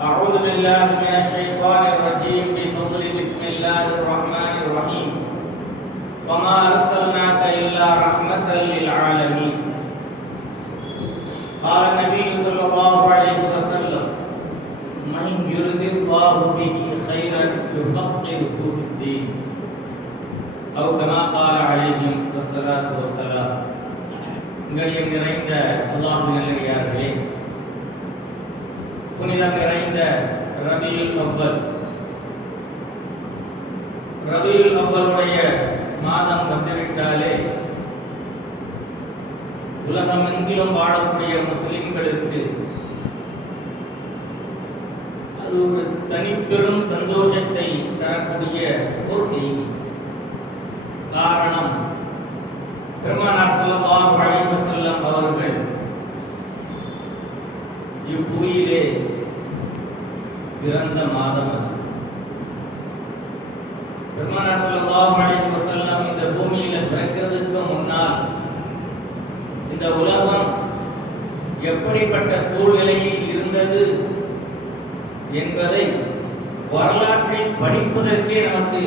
أعوذ بالله من الشيطان الرجيم بفضل بسم الله الرحمن الرحيم وما أرسلناك إلا رحمة للعالمين قال النبي صلى الله عليه وسلم من يرد الله به خيرا يفقهه في الدين أو كما قال عليه الصلاة والسلام. கண்ணியம் நிறைந்த அல்லாஹ்வின் நல்லடியார்களே, புனிதம் நிறைந்த ரபியுல் அவ்வலுடைய மாதம் வந்துவிட்டாலே உலகமெங்கிலும் வாழக்கூடிய முஸ்லிம்களுக்கு அது ஒரு தனிப்பெரும் சந்தோஷத்தை தரக்கூடிய ஒரு செய்தி. காரணம், பெருமானார் ஸல்லல்லாஹு அலைஹி வஸல்லம் அவர்கள் இப்புவியிலே பிறந்த மாதம் அது. பெருமானார் ஸல்லல்லாஹு அலைஹி வஸல்லம் இந்த பூமியில பிறக்கிறதுக்கு முன்னால் இந்த உலகம் எப்படிப்பட்ட சூழ்நிலையில் இருந்தது என்பதை வரலாற்றை படிப்பதற்கே நமக்கு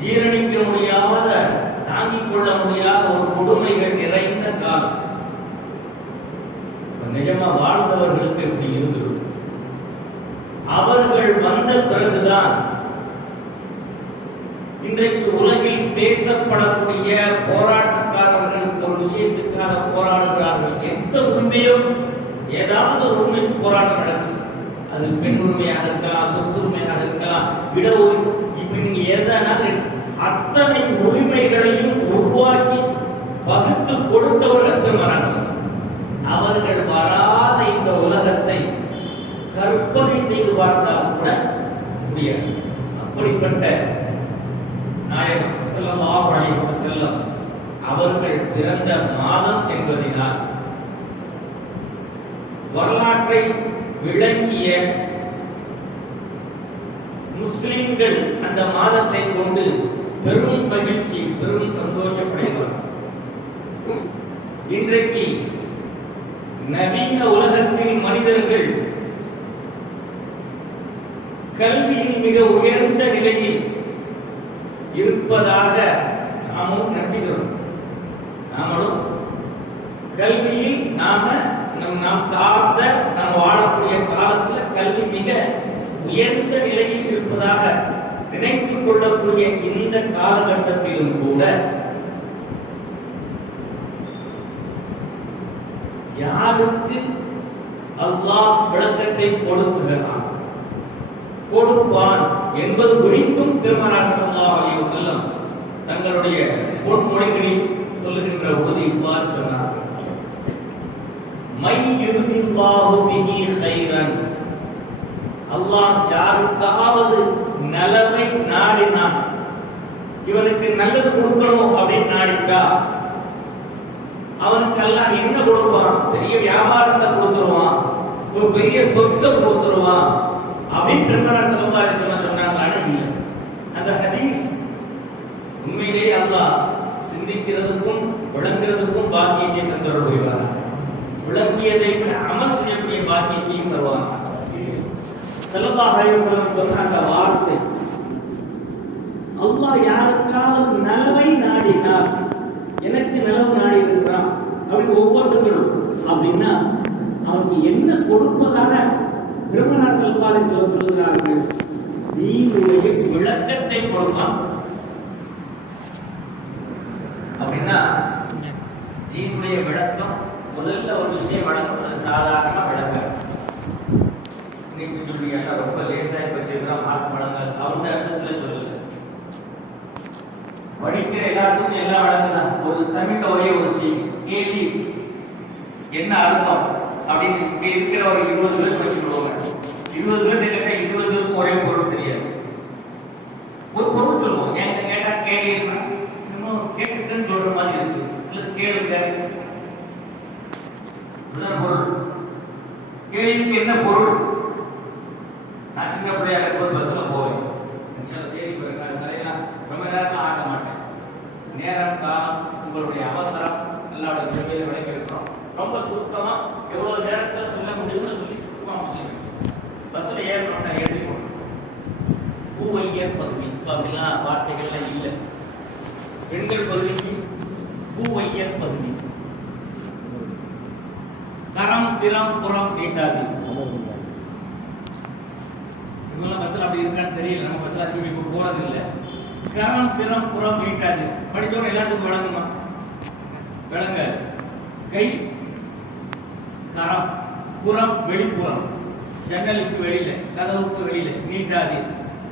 ஜீரணிக்க முடியாத, தாங்கிக் கொள்ள முடியாத ஒரு கொடுமைகள் நிறைந்த காலம். நிஜமா வாழ்ந்தவர்களுக்கு எப்படி இருந்தது? அவர்கள் வந்த பிறகுதான் இன்றைக்கு உலகில் பேசப்படக்கூடிய போராட்டக்காரர்கள் ஒரு விஷயத்துக்காக போராடுகிறார்கள். எந்த உரிமையும் ஏதாவது ஒரு உரிமைக்கு போராட்டம் நடக்குது. அது பெண் உரிமையாக இருக்கலாம், சொத்து உரிமையாக இருக்கலாம், இட உரிமை, இப்படி எதனாலும் அத்தனை உரிமைகளையும் உருவாக்கி வகுத்து கொடுத்தவர்கள் பெருமானார். அவர்கள் வராத இந்த உலகத்தை கற்பனை செய்து பார்த்தால் கூட முடியாது. அப்படிப்பட்ட நாயகம் ஸல்லல்லாஹு அலைஹி வஸல்லம் அவர்கள் பிறந்த மாதம் என்பதினால் வரலாற்றை விளங்கிய முஸ்லிம்கள் அந்த மாதத்தை கொண்டு பெரும் மகிழ்ச்சி, பெரும் சந்தோஷப்படுகிறார். இன்றைக்கு நவீன உலகத்தில் மனிதர்கள் கல்வியில் மிக உயர்ந்த நிலையில் இருப்பதாக நாமும் நினைச்சுக்கிறோம். நாமளும் கல்வியில் நாம் சார்ந்த நாம் வாழக்கூடிய காலத்தில் கல்வி மிக உயர்ந்த நிலையில் இருப்பதாக நினைத்துக் கொள்ளக்கூடிய இந்த காலகட்டத்திலும் கூட யாருக்கு அல்லாஹ் விளக்கத்தை கொடுப்பான் என்பது குறித்தும் பெருமானார் ஸல்லல்லாஹு அலைஹி வஸல்லம் தங்களுடைய பொன்மொழிகளில் சொல்லுகின்ற போது இவ்வாறு சொன்னார்கள்: மை யுரிதுல்லாஹு பிஹி கைரன், அல்லாஹ் யாருக்காவது நலவை நாடினான், இவனுக்கு நல்லது கொடுக்கணும் அப்படின்னு நாடிட்டா அவனுக்கு அல்லாஹ் என்ன கொடுப்பான்? பெரிய வியாபாரத்தை கொடுத்துருவான், ஒரு பெரிய சொத்தை கொடுத்துருவான் அப்படின்னு பெருமானார் ஸல்லல்லாஹு அலைஹி வஸல்லம் சொன்னாங்க. அந்த ஹதீஸ் உண்மையிலேயே அல்லாஹ் சிந்திக்கிறதுக்கும் விளங்குறதுக்கும் பாக்கியத்தை தந்தருள்வார். விளங்கியதை விட அமல் செய்யக்கூடிய பாக்கியத்தையும் தருவாங்க. ஸல்லல்லாஹு அலைஹி வஸல்லம் சொன்ன அந்த வார்த்தை, அல்லாஹ் யாருக்காவது நலவை நாடினார், எனக்கு நலவு நாடி இருக்கிறான் அப்படி ஒவ்வொருத்தரும் அப்படின்னா அவனுக்கு என்ன கொடுப்பதாக பெருமானார் ஸல்லல்லாஹு அலைஹி வஸல்லம் சொல்கிறார்கள்? தீனுடைய விளக்கத்தை கொடுப்பான். அப்படின்னா தீனுடைய விளக்கம் முதல்ல ஒரு விஷயம் வழங்குவது சாதாரண விளக்கம். இன்னைக்கு சொல்றீங்க ரொம்ப லேசாய் வச்சிருக்கிறோம், ஆட் பழங்கள் அவங்க அர்த்தத்தில் சொல்லுங்க. படிக்கிற எல்லாத்துக்கும் எல்லாம் வழங்குதான். ஒரு தமிழ்ல ஒரே ஒரு செய்தி கேள்வி என்ன அர்த்தம் அப்படின்னு இருக்கிற ஒரு 20 பேர் படிச்சுடுவாங்க. 20 பேர் கேட்டா 20 பேருக்கும் ஒரே பொருள் தெரியாது. ஒரு பொருள் சொல்லுவோம். என்கிட்ட கேட்டா கேள்வி இன்னும் கேட்டுக்குன்னு சொல்ற மாதிரி இருக்கு, அல்லது கேளுங்க பொருள். கேள்விக்கு என்ன பொருள்? நான் சின்ன பிள்ளையா இருக்கும்போது பஸ்ல போவேன், சரி கதையெல்லாம் ரொம்ப நேரம் ஆக மாட்டேன். நேரம், காலம், உங்களுடைய அவசரம் எல்லாருடைய விளக்கி இருக்கிறோம். ரொம்ப சுருக்கமா எவ்வளவு நேரத்தில் சொல்ல முடியும்னு சொல்லி கரம் சிரம் புறம் நீட்டாது. இவங்களாம் பஸ்ல அப்படி இருக்கான்னு தெரியல, நம்ம பஸ்ல திரும்பி இப்போ போறது இல்லை. கரம் சிரம் புறம் நீட்டாது. படிச்சவங்க எல்லாத்துக்கும் விளங்குமா? விளங்காது. கை கரம், புறம் வெளிப்புறம், ஜன்னலுக்கு வெளியில கதவுக்கு வெளியில நீட்டாது.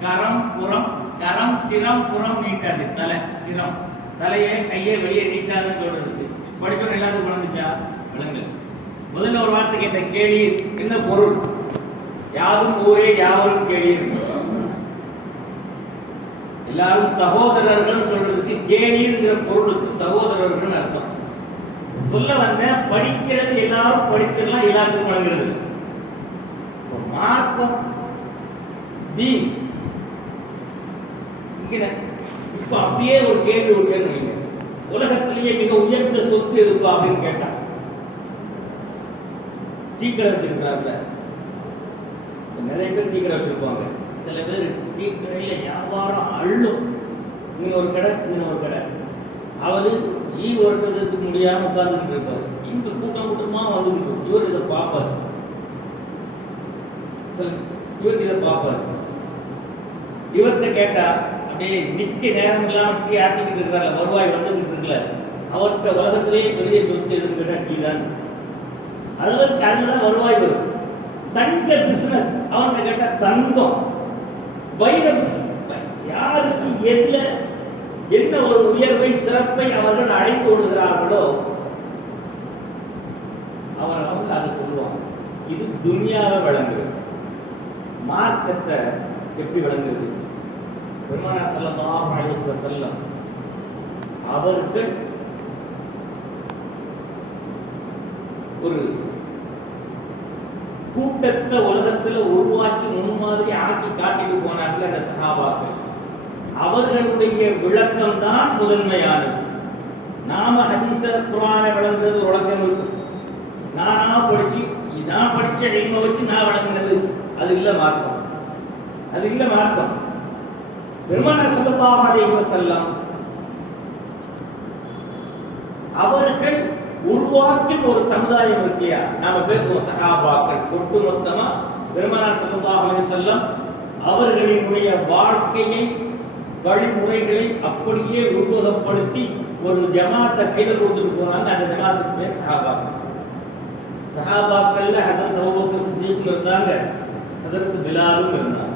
கரம் புறம், கரம் சிரம் புறம் நீட்டாது. தலை சிரம், தலையை கையை வெளியே நீட்டாதுன்னு சொல்றதுக்கு படிச்சவங்க எல்லாத்துக்கும் விளங்குச்சா? விளங்கல. முதல்ல ஒரு வார்த்தை கேட்ட, கேளி என்ன பொருள்? யாரும் ஊரே யாவரும் கேளி. எல்லாரும் சகோதரர்கள் சொல்றதுக்கு கேளிங்கிற பொருளுக்கு சகோதரர்கள் அர்த்தம். சொல்ல வந்த படிக்கிறது எல்லாரும் படிச்சிடலாம், எல்லாத்துக்கும் வழங்குறது. மார்க்கம் தி இப்ப அப்படியே ஒரு கேள்வி விட்டு, உலகத்திலேயே மிக உயர்ந்த சொத்து எதுப்பா அப்படின்னு கேட்டா, டீ கடை வச்சிருக்கிறாங்க. நிறைய பேர் டீ கடை வச்சிருப்பாங்க. சில பேர் டீ கடையில வியாபாரம் அள்ளும். இங்க ஒரு கடை, இங்க ஒரு கடை. அவரு ஓட்டுறதுக்கு முடியாம உட்கார்ந்துட்டு இருப்பாரு. இங்க கூட்டம் கூட்டமா வந்துருக்கு. இவர் இதை பார்ப்பாரு, இவருக்கு இதை பார்ப்பாரு. இவர்கிட்ட கேட்டா அப்படியே நிக்க நேரம் இல்லாம டீ ஆட்டிக்கிட்டு இருக்கிறாங்க, வருவாய் வந்துகிட்டு இருக்கல. அவர்கிட்ட உலகத்திலேயே பெரிய சொத்து எதுன்னு கேட்டா டீ தான். அதுவரைக்கும் அதுதான் வருவாய் வரும். தங்க பிசினஸ் அவன்கிட்ட கேட்டா தங்கம், வைர பிசினஸ். யாருக்கு எதுல என்ன ஒரு உயர்வை சிறப்பை அவர்கள் அழைத்து விடுகிறார்களோ அவங்க அதை சொல்லுவாங்க. இது துன்யாவை வழங்குது. மார்க்கத்தை எப்படி வழங்குறது? பெருமானார் ஸல்லல்லாஹு அலைஹி வஸல்லம் அவர்கள் ஒரு கூட்டத்தை உலகத்துல உருவாக்கி முன்மாதிரி ஆக்கி காட்டிட்டு போனார்கள் அந்த சஹாபாக்கள். அவர்களுடைய விளக்கம் தான் முதன்மையானது. நாம ஹதீஸ குர்ஆனை வழங்குறது வழக்கம் இருக்கு. நானா படிச்சு நான் படிச்ச இல்ம வச்சு நான் வழங்கினது அது இல்ல மார்க்கம். அது இல்ல மார்க்கம். பெருமானார் ஸல்லல்லாஹு அலைஹி வஸல்லம் அவர்கள் உருவாக்கி ஒரு சமுதாயம் இருக்கியா. நாம பேசுவோம் சஹாபாக்கள் ஒட்டுமொத்தமா பெருமானார் ஸல்லல்லாஹு அலைஹி வஸல்லம் அவர்களினுடைய வாழ்க்கையை வழிமுறைகளை அப்படியே உருவகப்படுத்தி ஒரு ஜமாத்தை கையில கொடுத்துட்டு போனாங்க. அந்த ஜமாத்துக்கு பேர் சஹாபாக்கள். சஹாபாக்கள்ல ஹஸரத் அபூபக்கர் சித்திக் இருந்தாங்க, ஹஸரத் பிலாலும் இருந்தாங்க.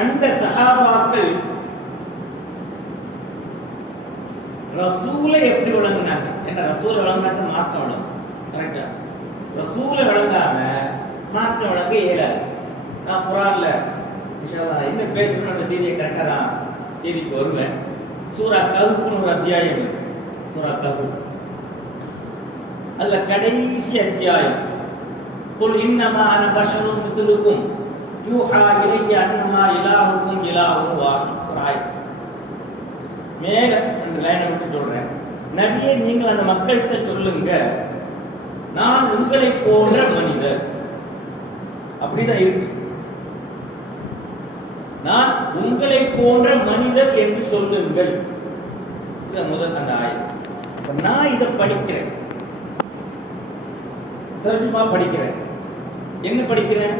அந்த சஹாபாக்கள் ரசூலை எப்படி வழங்கினாங்க? என்ன ரசூலை வழங்கினாங்க மார்க்கம் வழங்கும். கரெக்டா? ரசூலை வழங்காம மார்க்கம் வழங்க இயலாது. நான் குர்ஆன்ல என்ன பேசணும் அந்த செய்தியை கரெக்டா நான் செய்திக்கு வருவேன். சூரா கஹ்ஃப்னு ஒரு அத்தியாயம் இருக்கு. சூரா கஹ்ஃப் அதுல கடைசி அத்தியாயம், குல் இன்னமா அன பஷருன் மித்லுக்கும் யூஹா இலைய அன்னமா இலாஹுக்கும் இலாஹுன் வாஹித். மேல அந்த லைனை விட்டு சொல்றேன். நபியே, நீங்கள் அந்த மக்கள்கிட்ட சொல்லுங்க, நான் உங்களை போன்ற மனிதர். அப்படிதான் இருக்கு. நான் உங்களை போன்ற மனிதர் என்று சொல்லுங்கள். முதல் அந்த ஆயம். நான் இதை படிக்கிறேன், தர்ஜுமா படிக்கிறேன். என்ன படிக்கிறேன்?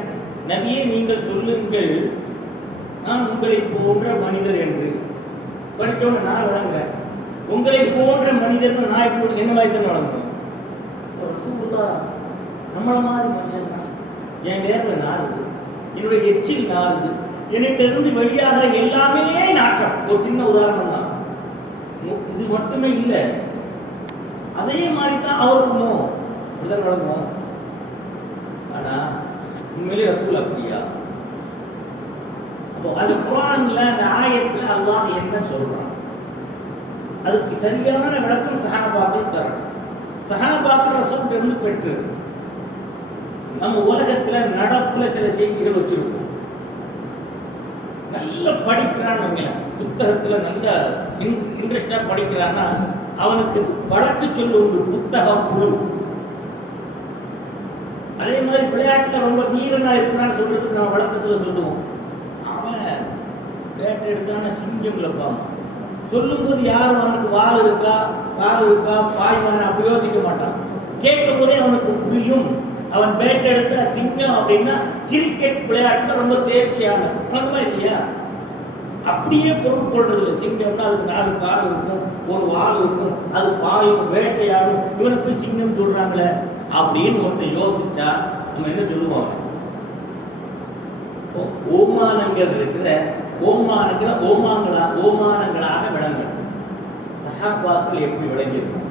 நபியே, நீங்கள் சொல்லுங்கள், நான் உங்களை போன்ற மனிதர் என்று. படித்தோன்னு நான் வழங்குறேன். உங்களை போன்ற மனிதர் நான் இப்போ என்ன மாதிரி தான் வழங்குறேன். நம்மள மாதிரி மனுஷன் தான். என் வேர்வை நாறுது, என்னுடைய எச்சில் நாறுது, என்னிட்ட இருந்து வெளியாக எல்லாமே நாட்டம். ஒரு சின்ன உதாரணம் தான். இது மட்டுமே இல்லை, அதே மாதிரி தான் அவருக்குமோ அப்படிதான் நடக்கும். ஆனா உண்மையிலே ரசூல் அப்படியா? அப்போ அது குர்ஆன்ல அந்த ஆயத்துல அல்லாஹ் என்ன சொல்றான், அதுக்கு சரியான விளக்கம் சஹாபாக்கள் தரணும். சஹாபாக்கள் ரசூல் இருந்து பெற்று நம்ம உலகத்துல நடப்புல சில செய்திகள் வச்சிருக்கோம். நல்ல படிக்கிறான்னு புத்தகத்துல நல்ல இன்ட்ரெஸ்டா படிக்கிறான்னா அவனுக்கு வழக்கு சொல்லு உண்டு, புத்தகம் குழு. அதே மாதிரி விளையாட்டுல ரொம்ப வீரனா இருக்கிறான்னு சொல்றதுக்கு நம்ம வழக்கத்துல சொல்லுவோம். அவன் வேட்டை எடுத்தான சிங்கம் பார்ப்பான், சொல்லும்போது யாரும் அவனுக்கு வால் இருக்கா, கால் இருக்கா, பாய்மான அப்படி யோசிக்க மாட்டான். கேட்கும் போதே அவனுக்கு புரியும். அவன் பேட் எடுத்தா சிங்கம் அப்படின்னா கிரிக்கெட் விளையாட்டுல ரொம்ப தேர்ச்சியான இல்லையா? அப்படியே பொருள் கொள்றது. சிங்கம்னா அதுக்கு 4 கால் இருக்கும், ஒரு வால் இருக்கும், அது பாயும், வேட்டையாடும். இவனுக்கு சிங்கம் சொல்றாங்களே அப்படின்னு ஒருத்தர் யோசிச்சா நம்ம என்ன சொல்லுவாங்க? ஓமானங்கள் இருக்கிற ஓமானங்களாக விளங்கணும். சஹாபாக்கள் எப்படி விளங்கியிருக்கும்?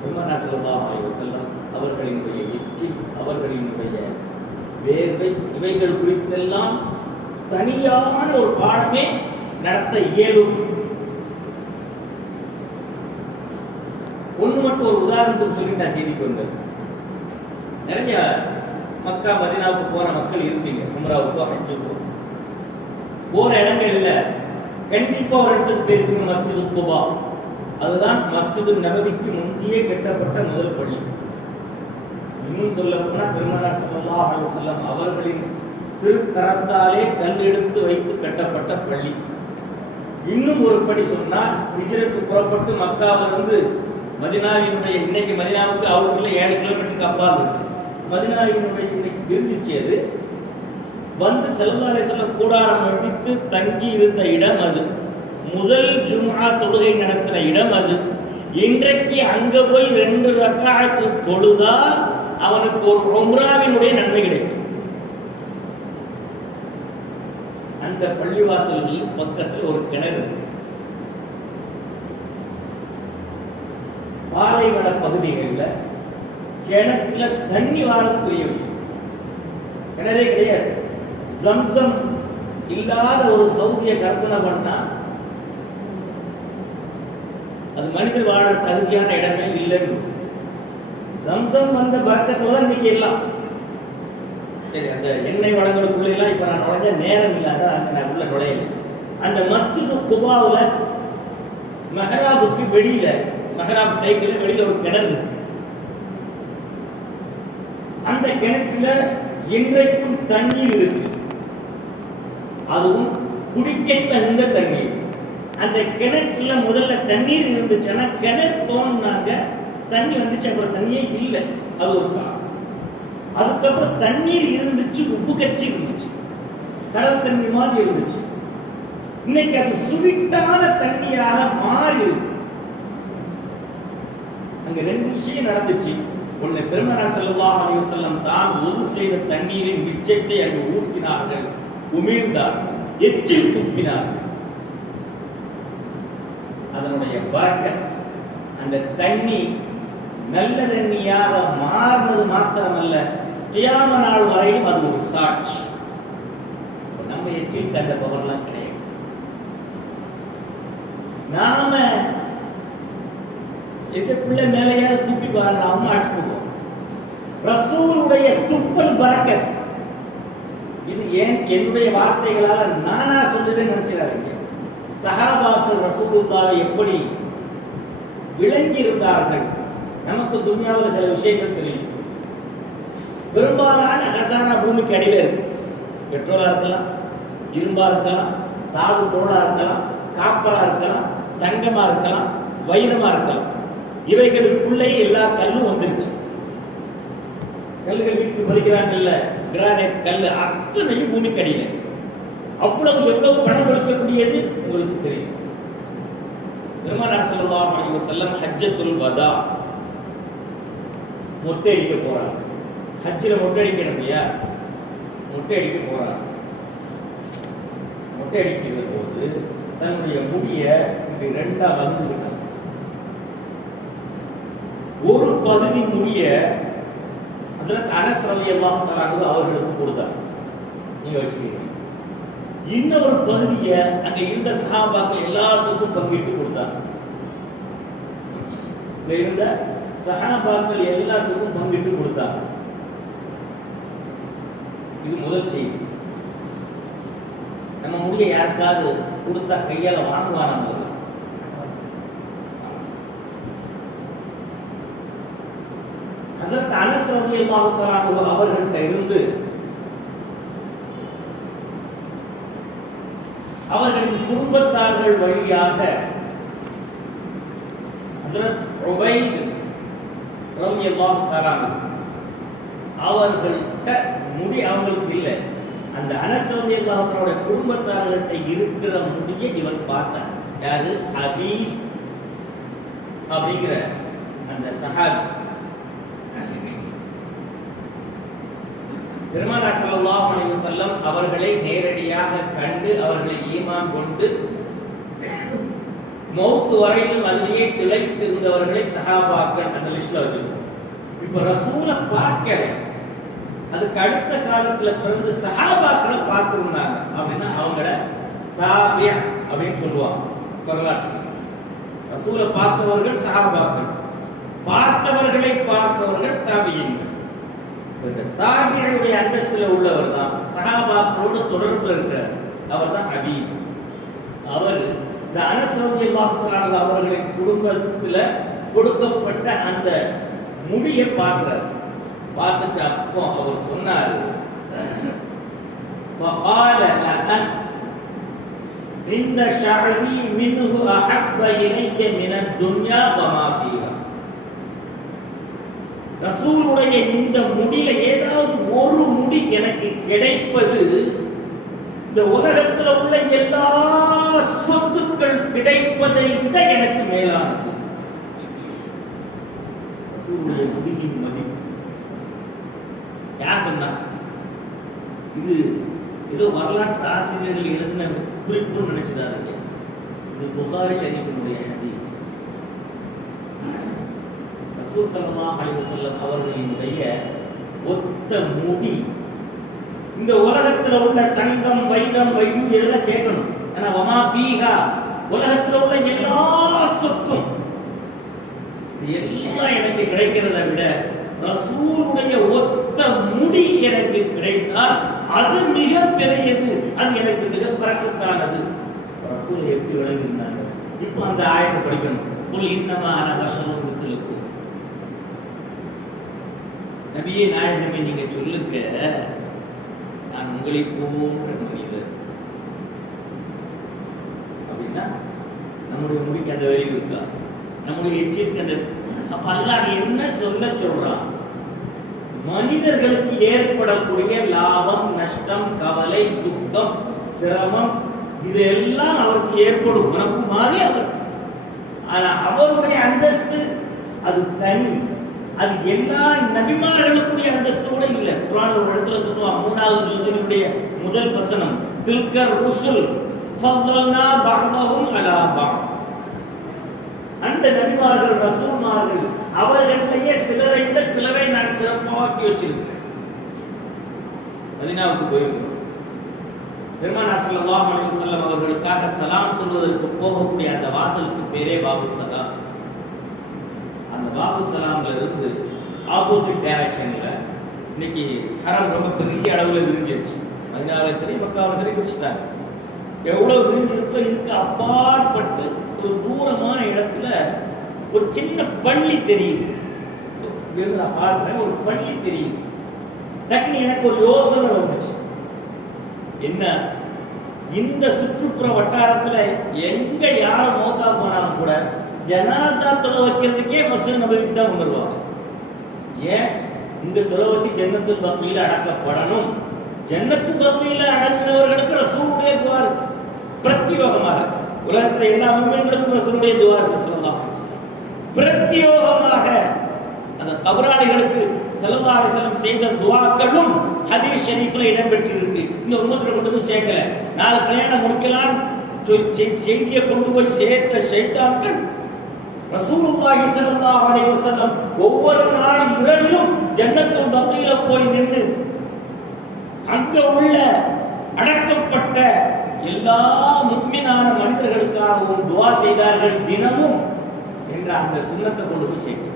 பெருமானார் ஸல்லல்லாஹு அலைஹி வஸல்லம் அவர்களினுடைய எச்சி, அவர்களினுடைய வேர்வை, இவைகள் குறித்தெல்லாம் தனியான ஒரு பாடமே நடத்த இயலும். ஒண்ணு மட்டும் ஒரு உதாரணத்துக்கு சொல்லிட்டு நான் செய்திக்கு வந்தேன். நிறைய மக்கா மதீனாவுக்கு போற மக்கள் இருப்பீங்க. உம்ராவுக்கோ ஹஜ்ஜுக்கோ போற இடங்கள்ல கண்டிப்பா ஒரு இடத்துக்கு போயிருக்கீங்க. மஸ்ஜிது குபா, அதுதான் மஸ்ஜிது நபவிக்கு முந்தையே கட்டப்பட்ட முதல் பள்ளி. இன்னும் சொல்ல போனா பெருமானார் ஸல்லல்லாஹு அலைஹி வஸல்லம் அவர்களின் திருக்கரத்தாலே கல் எடுத்து வைத்து கட்டப்பட்ட பள்ளி. இன்னும் ஒரு படி சொன்னால் ஹிஜ்ரத்து புறப்பட்டு மக்காவிலிருந்து மதீனாவினுடைய, இன்னைக்கு மதீனாவுக்கு அவருக்குள்ள 7 கிலோமீட்டருக்கு அப்பால் இருக்கு. மதீனாவினுடைய இன்னைக்கு இருந்துச்சு. அது வந்து ஸல்லல்லாஹு அலைஹி வஸல்லம் கூடாரம் அடித்து தங்கி இருந்த இடம் அது. முதல் ஜும்ஆ தொழுகை நடத்தின இடம் அது. இன்றைக்கு அங்க போய் 2 ரக்அத் தொழுதால் அவனுக்கு ஒரு உம்ராவினுடைய நன்மை கிடைக்கும். அந்த பள்ளிவாசல் பக்கத்தில் ஒரு கிணறு இருக்கு. பாலைவன பகுதிகளில் கிணற்றுல தண்ணி வாழக்கூடிய விஷயம். கிணறே கிடையாது. ஜம்சம் இல்லாத ஒரு சௌக்கிய கற்பனை பண்ணா அது மனிதர் வாழ தகுதியான இடமே இல்லைன்னு. ஜம்சம் வந்த பறக்கத்துல தான் இன்னைக்கு எல்லாம். சரி, அந்த எண்ணெய் வளங்களுக்குள்ள எல்லாம் இப்ப நான் நுழைஞ்ச நேரம் இல்லாத அங்க நான் உள்ள நுழையல. அந்த மஸ்ஜிது குபாவுல மெஹராபுக்கு வெளியில, மெஹராப் சைக்கிள் வெளியில ஒரு கிணறு இருக்கு. அந்த கிணற்றுல இன்றைக்கும் தண்ணீர் இருக்கு. அதுவும் குடிக்க தகுந்த தண்ணீர். அந்த கிணற்றுல முதல்ல தண்ணீர் இருந்துச்சுன்னா கிணறு தோணுனாங்க, தண்ணி வந்துச்சு. அப்புறம் தண்ணியே இல்லை, அது ஒரு காரணம். அதுக்கப்புறம் தண்ணீர் இருந்துச்சு, உப்பு கட்சி இருந்துச்சு, கடல் தண்ணி மாதிரி இருந்துச்சு. இன்னைக்கு அது சுவிட்டான தண்ணீராக மாறி இருக்கு. அங்க 2 விஷயம் நடந்துச்சு. ஒன்னு, பெருமானார் ஸல்லல்லாஹு அலைஹி வஸல்லம் தான் ஒது செய்த தண்ணீரின் மிச்சத்தை அங்கு ஊற்றினார்கள், உமிழ்ந்தார்கள், எச்சில் துப்பினார்கள். அதனுடைய பரக்கத், அந்த தண்ணி நல்ல தண்ணியாக மாறினது மாத்திரமல்ல, கியாம நாள் வரையும் அது ஒரு சாட்சி. நம்ம எச்சில் அந்த பவர்லாம் கிடையாது. நாம எதுக்குள்ள மேலையாவது துப்பி பாருங்க, அவங்க அனுப்புவோம். ரசூலுடைய துப்பல் பரக்கத். இது ஏன் என்னுடைய வார்த்தைகளால நானா சொல்லுதுன்னு நினைச்சிடாதீங்க. சஹாபாக்கள் ரசூலுல்லாஹை எப்படி விளங்கி இருந்தார்கள். நமக்கு துன்யாவில் சில விஷயங்கள் தெரியும். பெரும்பாலான ஹசானா பூமிக்கு அடியில் இருக்கு. பெட்ரோலா இருக்கலாம், இரும்பா இருக்கலாம், தாது பொருளா இருக்கலாம், காப்பலா இருக்கலாம், தங்கமா இருக்கலாம், வைரமா இருக்கலாம். இவைகளுக்குள்ளே எல்லா கல்லும் வந்துருச்சு. கல்லுகள் வீட்டுக்கு பதிக்கிறாங்கல்ல, கிரானைட் கல், அத்தனையும் பூமிக்கு அடியில். அவ்வளவு எவ்வளவு பணம் கொடுக்கக்கூடியது உங்களுக்கு தெரியும். பெருமானார் ஸல்லல்லாஹு அலைஹி வஸல்லம் ஹஜ்ஜத்துல் வதா மொட்டை அடிக்க போறாங்க. ஹஜ்ஜில் மொட்டை அடிக்கணும் இல்லையா? மொட்டை அடிக்க போறாங்க. மொட்டை அடிக்கிற போது தன்னுடைய முடிய இப்படி 2ஆ வகுத்துக்கிட்டாங்க. ஒரு பகுதி முடிய ஹஜ்ரத் அனஸ் ரலியல்லாஹு தஆலா அன்ஹு அவர்களுக்கு கொடுத்தாங்க, நீங்க வச்சுக்கீங்க. இன்னொரு பகுதியை அங்க இருந்த சஹாபாக்கள் எல்லாத்துக்கும் பங்கிட்டு கொடுத்தாங்க. இருந்த சஹாபாக்கள் எல்லாத்துக்கும் பங்கிட்டு கொடுத்தாங்க. இது முதல் செய்தி. நம்ம முடிய யாருக்காவது கொடுத்தா கையால வாங்குவாங்க. ஹஜ்ரத் அனஸ் ரலியல்லாஹு தஆலா அன்ஹு அவர்கள்ட்ட இருந்து அவர்களின் குடும்பத்தார்கள் வழியாக ஹஜ்ரத் உபைத் ரலியல்லாஹு தஆலா அவர்கள்ட்ட முடி அவங்களுக்கு இல்லை. அந்த அனஸ் ரலியல்லாஹு தஆலாவுடைய குடும்பத்தார்கள்ட்ட இருக்கிற முடியை இவர் பார்த்தார். யாரு? அபி அப்படிங்கிற அந்த சஹாபி. பெருமானார் ஸல்லல்லாஹு அலைஹி வஸல்லம் அவர்களை நேரடியாக கண்டு அவர்களை ஈமான் கொண்டு மௌத் வரையிலும் அதிலேயே திளைத்து இருந்தவர்களை சஹாபாக்கள் அந்த லிஸ்ட்ல வச்சிருக்கோம். இப்ப ரசூலை பார்க்கல, அதுக்கு அடுத்த காலத்துல பிறந்து சஹாபாக்களை பார்த்திருந்தாங்க அப்படின்னா அவங்கள தாபி அப்படின்னு சொல்லுவாங்க வரலாற்று. ரசூலை பார்த்தவர்கள் சஹாபாக்கள், பார்த்தவர்களை பார்த்தவர்கள் தாபியீன்கள். தாபியுடைய அந்தஸ்துல உள்ளவர் தான் சஹாபாக்களோடு தொடர்புல இருக்கிறார். அவர் தான் அபி. அவர் இந்த அனஸ் ரலியல்லாஹு தஆலா அவர்களின் குடும்பத்துல கொடுக்கப்பட்ட அந்த முடியை பார்க்கிறார். பார்த்துட்டு அப்போ அவர் சொன்னார், فقال لأن إن شعري منه أحب إلي من الدنيا وما فيها. ரசூலுடைய இந்த முடியில ஏதாவது ஒரு முடி எனக்கு கிடைப்பது இந்த உலகத்தில் உள்ள எல்லா சொத்துக்கள் கிடைப்பதை விட எனக்கு மேலானது. ரசூலுடைய முடியின் மதிப்பு யார் சொன்னா? இது ஏதோ வரலாற்று ஆசிரியர்கள் எழுதின குறிப்பு நினைச்சதாரு. இது புகாரி ஷரீஃபினுடைய ஹதீஸ். ரசூல் ஸல்லல்லாஹு அலைஹி வஸல்லம் அவர்களினுடைய ஒத்த முடி இந்த உலகத்துல உள்ள தங்கம் வைரம் வைடூர் எல்லாம் சேர்க்கணும். ஆனா வமா ஃபீஹா உலகத்துல உள்ள எல்லா சொத்தும் எல்லாம் எனக்கு கிடைக்கிறதை விட ரசூலுடைய ஒத்த முடி எனக்கு கிடைத்தால் அது மிக பெரியது, அது எனக்கு மிக பறக்கத்தானது. ரசூல் எப்படி விளங்கினாங்க? இப்போ அந்த ஆயத்தை படிக்கணும். குல் இன்னமா அன பஷரும் மிஸ்லுக்கும். நபியே நாயகமே நீங்க சொல்லுங்க, நான் உங்களை போன்ற மனிதர் அப்படின்னா நம்முடைய முடிக்கு அந்த வழி இருக்கா? நம்முடைய எச்சிற்கு அந்த அப்ப அல்லாஹ் என்ன சொல்றான்? மனிதர்களுக்கு ஏற்படக்கூடிய லாபம் நஷ்டம் கவலை துக்கம் சிரமம் இதெல்லாம் அவருக்கு ஏற்படும், உனக்கு மாதிரி அவர். ஆனா அவருடைய அந்தஸ்து அது தனி, அது எல்லா நபிமார்களுக்குரிய அந்தஸ்தோட இல்லை. குர்ஆன் ஒரு இடத்துல சொல்லுவான், 3வது ஜுஸுடைய முதல் வசனம், தில்கர் ருசுல் ஃபضلنا بعضهم على بعض. அந்த நபிமார்கள் ரசூல்மார்கள் அவர்களிலேயே சிலரை விட சிலரை நான் சிறப்பாக்கி வச்சிருக்கேன். மதீனாவுக்கு போயிருக்கிறோம். பெருமானார் ஸல்லல்லாஹு அலைஹி வஸல்லம் அவர்களுக்காக சலாம் சொல்வதற்கு போகக்கூடிய அந்த வாசலுக்கு பேரே பாபு சலாம். அந்த பாபு சலாம்ல இருந்து ஆப்போசிட் டைரக்ஷன்ல இன்னைக்கு ஹரம் ரொம்ப பெரிய அளவில் விரிஞ்சிருச்சு. மதீனாவிலும் சரி மக்காவிலும் சரி பிரிச்சுட்டாங்க. எவ்வளவு விரிஞ்சிருக்கோ இதுக்கு அப்பாற்பட்டு ஒரு தூரமான இடத்துல ஒரு சின்ன பள்ளி தெரியுது. நான் பார்க்கிறேன், ஒரு பள்ளி தெரியுது. டக்குனு எனக்கு ஒரு யோசனை வந்துச்சு. என்ன, இந்த சுற்றுப்புற வட்டாரத்துல எங்க யாரும் மௌத்தா போனாலும் கூட ஜனாசா தொலை வைக்கிறதுக்கே மஸ்ஜித் நபவிக்கு தான் கொண்டு வருவாங்க. ஏன்? இந்த தொலை வச்சு ஜன்னத்துல் பக்யில அடக்கப்படணும். ஜன்னத்துல் பக்யில அடங்கினவர்களுக்கு ரசூலுடைய துஆ இருக்கு. பிரத்யோகமாக உலகத்துல எல்லா முஃமின்களுக்கும் ரசூலுடைய துஆ இருக்கு. ஸல்லல்லாஹு அலைஹி வஸல்லம் பிரத்யோகமாக அந்த கபராளிகளுக்கு ஸல்லல்லாஹு அலைஹி வஸல்லம் செய்த துஆக்களும் ஹதீஸ் ஷரீஃப்ல இடம்பெற்றிருக்கு. இந்த உம்மத்துல கொண்டு போய் சேர்க்கல. நாலு கல்யாணம் முடிக்கலாம் செய்தியை கொண்டு போய் சேர்த்த ஷைத்தான்கள் ரசூலுல்லாஹி ஸல்லல்லாஹு அலைஹி வஸல்லம் ஒவ்வொரு நாள் இரவிலும் ஜன்னத்துல் பக்யில போய் நின்று அங்க உள்ள அடக்கப்பட்ட எல்லா முஃமினான மனிதர்களுக்காகவும் துஆ செய்தார்கள் தினமும் என்ற அந்த சுன்னத்தை கொண்டு போய் சேர்க்க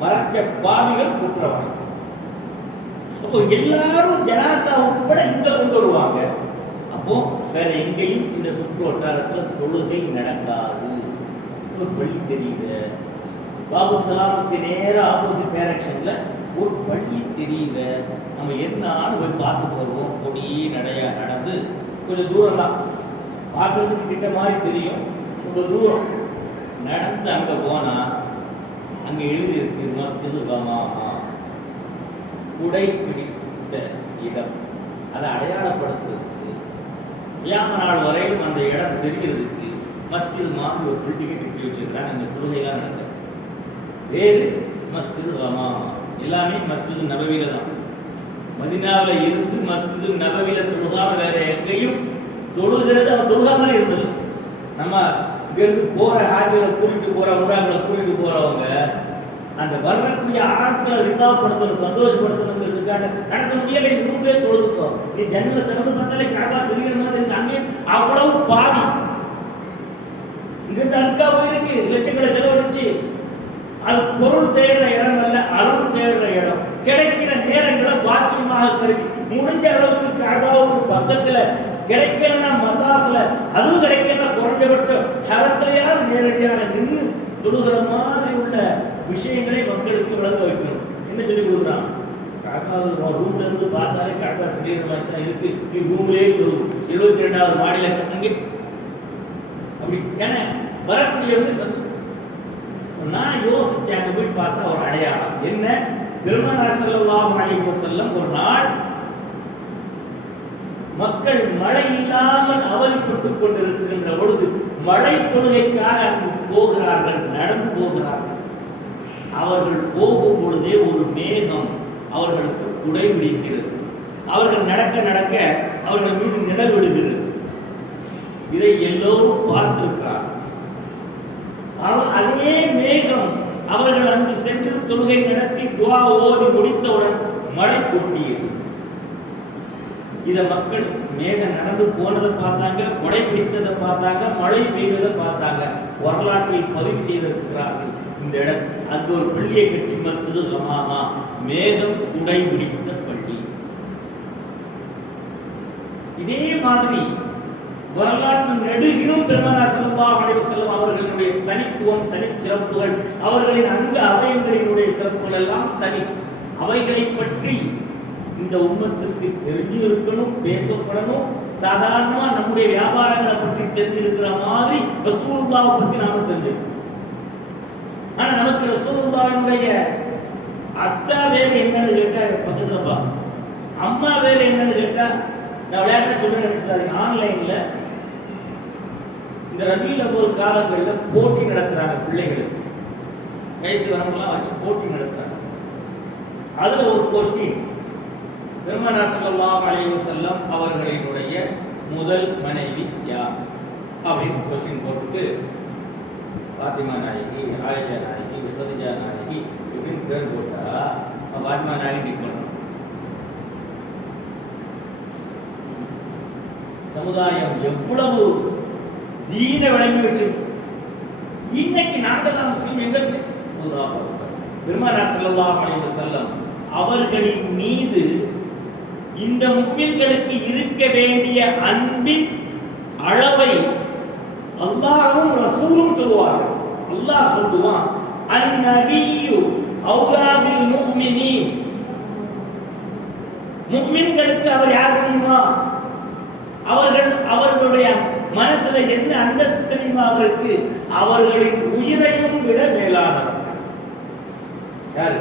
மறைச்ச பாவிகள் குற்றவாளி. அப்போ எல்லாரும் ஜனாசா உட்பட இங்க கொண்டு வருவாங்க. அப்போ வேற எங்கேயும் இந்த சுற்று வட்டாரத்துல தொழுகை நடக்காது. ஒரு பள்ளி தெரியுது, பாபு சலாமுக்கு நேர ஆப்போசிட் டைரக்ஷன்ல ஒரு பள்ளி தெரியுது. நம்ம என்ன போய் பார்த்துட்டு வருவோம். கொடி நடையா நடந்து கொஞ்சம் தூரம் தான் பார்க்கறதுக்கு கிட்ட மாதிரி தெரியும். ரொம்ப தூரம் நடந்து அங்க போனா அங்க எழுதி இருக்கு மஸ்ஜிது கமாமா, குடை பிடித்த இடம். அதை அடையாளப்படுத்துறதுக்கு கியாம நாள் வரையிலும் அந்த இடம் தெரிகிறதுக்கு மஸ்ஜிது மாதிரி ஒரு பில்டிங்கை கட்டி வச்சிருக்காங்க. அந்த தொழுகையெல்லாம் நடக்குது. வேறு மஸ்ஜிது கமாமா எல்லாமே மஸ்ஜிது நபவியில தான். மதீனாவில் இருந்து மஸ்ஜிது நபவியில தொழுகாம வேற எங்கேயும் தொழுகிறது அவன் தொழுகாம இருந்தது. நம்ம இங்கிருந்து போற ஹாஜிகளை கூட்டிட்டு போற உராங்களை கூட்டிட்டு போறவங்க அந்த வரக்கூடிய ஆட்களை ரிதாப்படுத்தணும், சந்தோஷப்படுத்தணுங்கிறதுக்காக நடக்க முடியல. இந்த ரூம்லேயே தொழுதுக்கோம். நீ ஜன்னலை திறந்து பார்த்தாலே காபா தெரிகிற மாதிரி இருக்கு. அங்கே அவ்வளவு பாதி இங்கிருந்து அதுக்கா போயிருக்கு. லட்சங்களை செலவழிச்சு அது பொருள் தேடுற இடம் அல்ல, அருள் தேடுற இடம். கிடைக்கிற நேரங்களை பாக்கியமாக கருதி முடிஞ்ச அளவுக்கு காபாவுக்கு பக்கத்துல கிடைக்கலன்னா மதாசுல அதுவும் கிடைக்கல குறைஞ்சபட்சம் ஹரத்திலையாவது நேரடியாக நின்று தொழுகிற மாதிரி உள்ள விஷயங்களை மக்களுக்கு விளங்க வைக்கணும். என்ன சொல்லி கொடுக்குறான்? காபா ரூம்ல இருந்து பார்த்தாலே காபா தெரியுற மாதிரி தான் இருக்கு. நீ ரூம்லேயே தொழு. 72வது மாடியில கட்டுங்க அப்படி ஏன்னா வரக்கூடியவங்க. நான் யோசிச்சேன். அங்க போய் பார்த்தா ஒரு அடையாளம் என்ன? பெருமானார் ஸல்லல்லாஹு அலைஹி வஸல்லம் ஒரு நாள் மக்கள் மழை இல்லாமல் அவதிப்பட்டுக் கொண்டிருக்கின்ற பொழுது மழை தொழுகைக்காக அங்கு போகிறார்கள், நடந்து போகிறார்கள். அவர்கள் போகும் பொழுதே ஒரு மேகம் அவர்களுக்கு குடை பிடிக்கிறது. அவர்கள் நடக்க நடக்க அவர்கள் மீது நிழல் விடுகிறது. இதை எல்லோரும் பார்த்திருக்கிறார். அதே மேகம் அவர்கள் அங்கு சென்று தொழுகை நடத்தி துஆ ஓதி முடித்தவுடன் மழை கொட்டியது. இத மக்கள் மேகம் நடந்து போனதை பார்த்தாங்க, கொடை பிடித்ததை பார்த்தாங்க, மழை பெய்ததை பார்த்தாங்க. வரலாற்றில் பதிவு செய்திருக்கிறார்கள். இந்த இடம் அங்கு ஒரு பள்ளியை கட்டி மஸ்ஜிது கமாமா, மேகம் குடை பிடித்த பள்ளி. இதே மாதிரி வரலாற்று நெடுகிலும் பெருமானார் ஸல்லல்லாஹு அலைஹி வஸல்லம் அவர்களுடைய தனித்துவம், தனிச்சிறப்புகள், அவர்களின் அங்கு அவயங்களினுடைய சிறப்புகள் எல்லாம் தனி. அவைகளை பற்றி இந்த உம்மத்துக்கு தெரிஞ்சு இருக்கணும், பேசப்படணும். சாதாரணமா நம்முடைய வியாபாரங்களை பற்றி தெரிஞ்சிருக்கிற மாதிரி ரசூலுல்லாஹ் பற்றி நாம தெரிஞ்சுக்கணும். ஆனா நமக்கு ரசூலுல்லாஹ்வுடைய அத்தா வேறு என்னன்னு கேட்டா பக்கத்துல அம்மா வேறு என்னன்னு கேட்டா நான் விளையாட்ட சொல்ல நினைச்சாங்க. ஆன்லைன்ல இந்த ரபியுல் அவ்வல் காலங்களில் போட்டி நடத்துறாங்க. பிள்ளைகளுக்கு வயசு வரம்பெல்லாம் வச்சு போட்டி நடத்துறாங்க. அதுல ஒரு கொஸ்டின், பெருமானார் ஸல்லல்லாஹு அலைஹி வஸல்லம் அவர்களினுடைய முதல் மனைவி யார் அப்படின்னு கொஸ்டின் போட்டுட்டு பாத்திமா நாயகி, ஆயிஷா நாயகி, சதிஜா நாயகி இப்படின்னு பேர் போட்டா பாத்திமா நாயகி டிக் பண்ணணும். சமுதாயம் எவ்வளவு தீன விளங்கி வச்சிருக்கும். இன்னைக்கு நாங்கள் தான் முஸ்லிம். எங்களுக்கு பெருமானார் ஸல்லல்லாஹு அலைஹி வஸல்லம் அவர்களின் மீது இந்த முஃமின்களுக்கு இருக்க வேண்டிய அன்பின் அளவை அல்லாஹ்வும் ரசூலும் சொல்வார்கள். அல்லாஹ் சொல்லுவான், அன்-நபியு அவுலா பில் முஃமினீன். முஃமின்களுக்கு அவர் யார் தெரியுமா? அவர்களுடைய மனசுல என்ன அந்தஸ்து தெரியுமா? அவருக்கு அவர்களின் உயிரையும் விட மேலானவர் யாரு?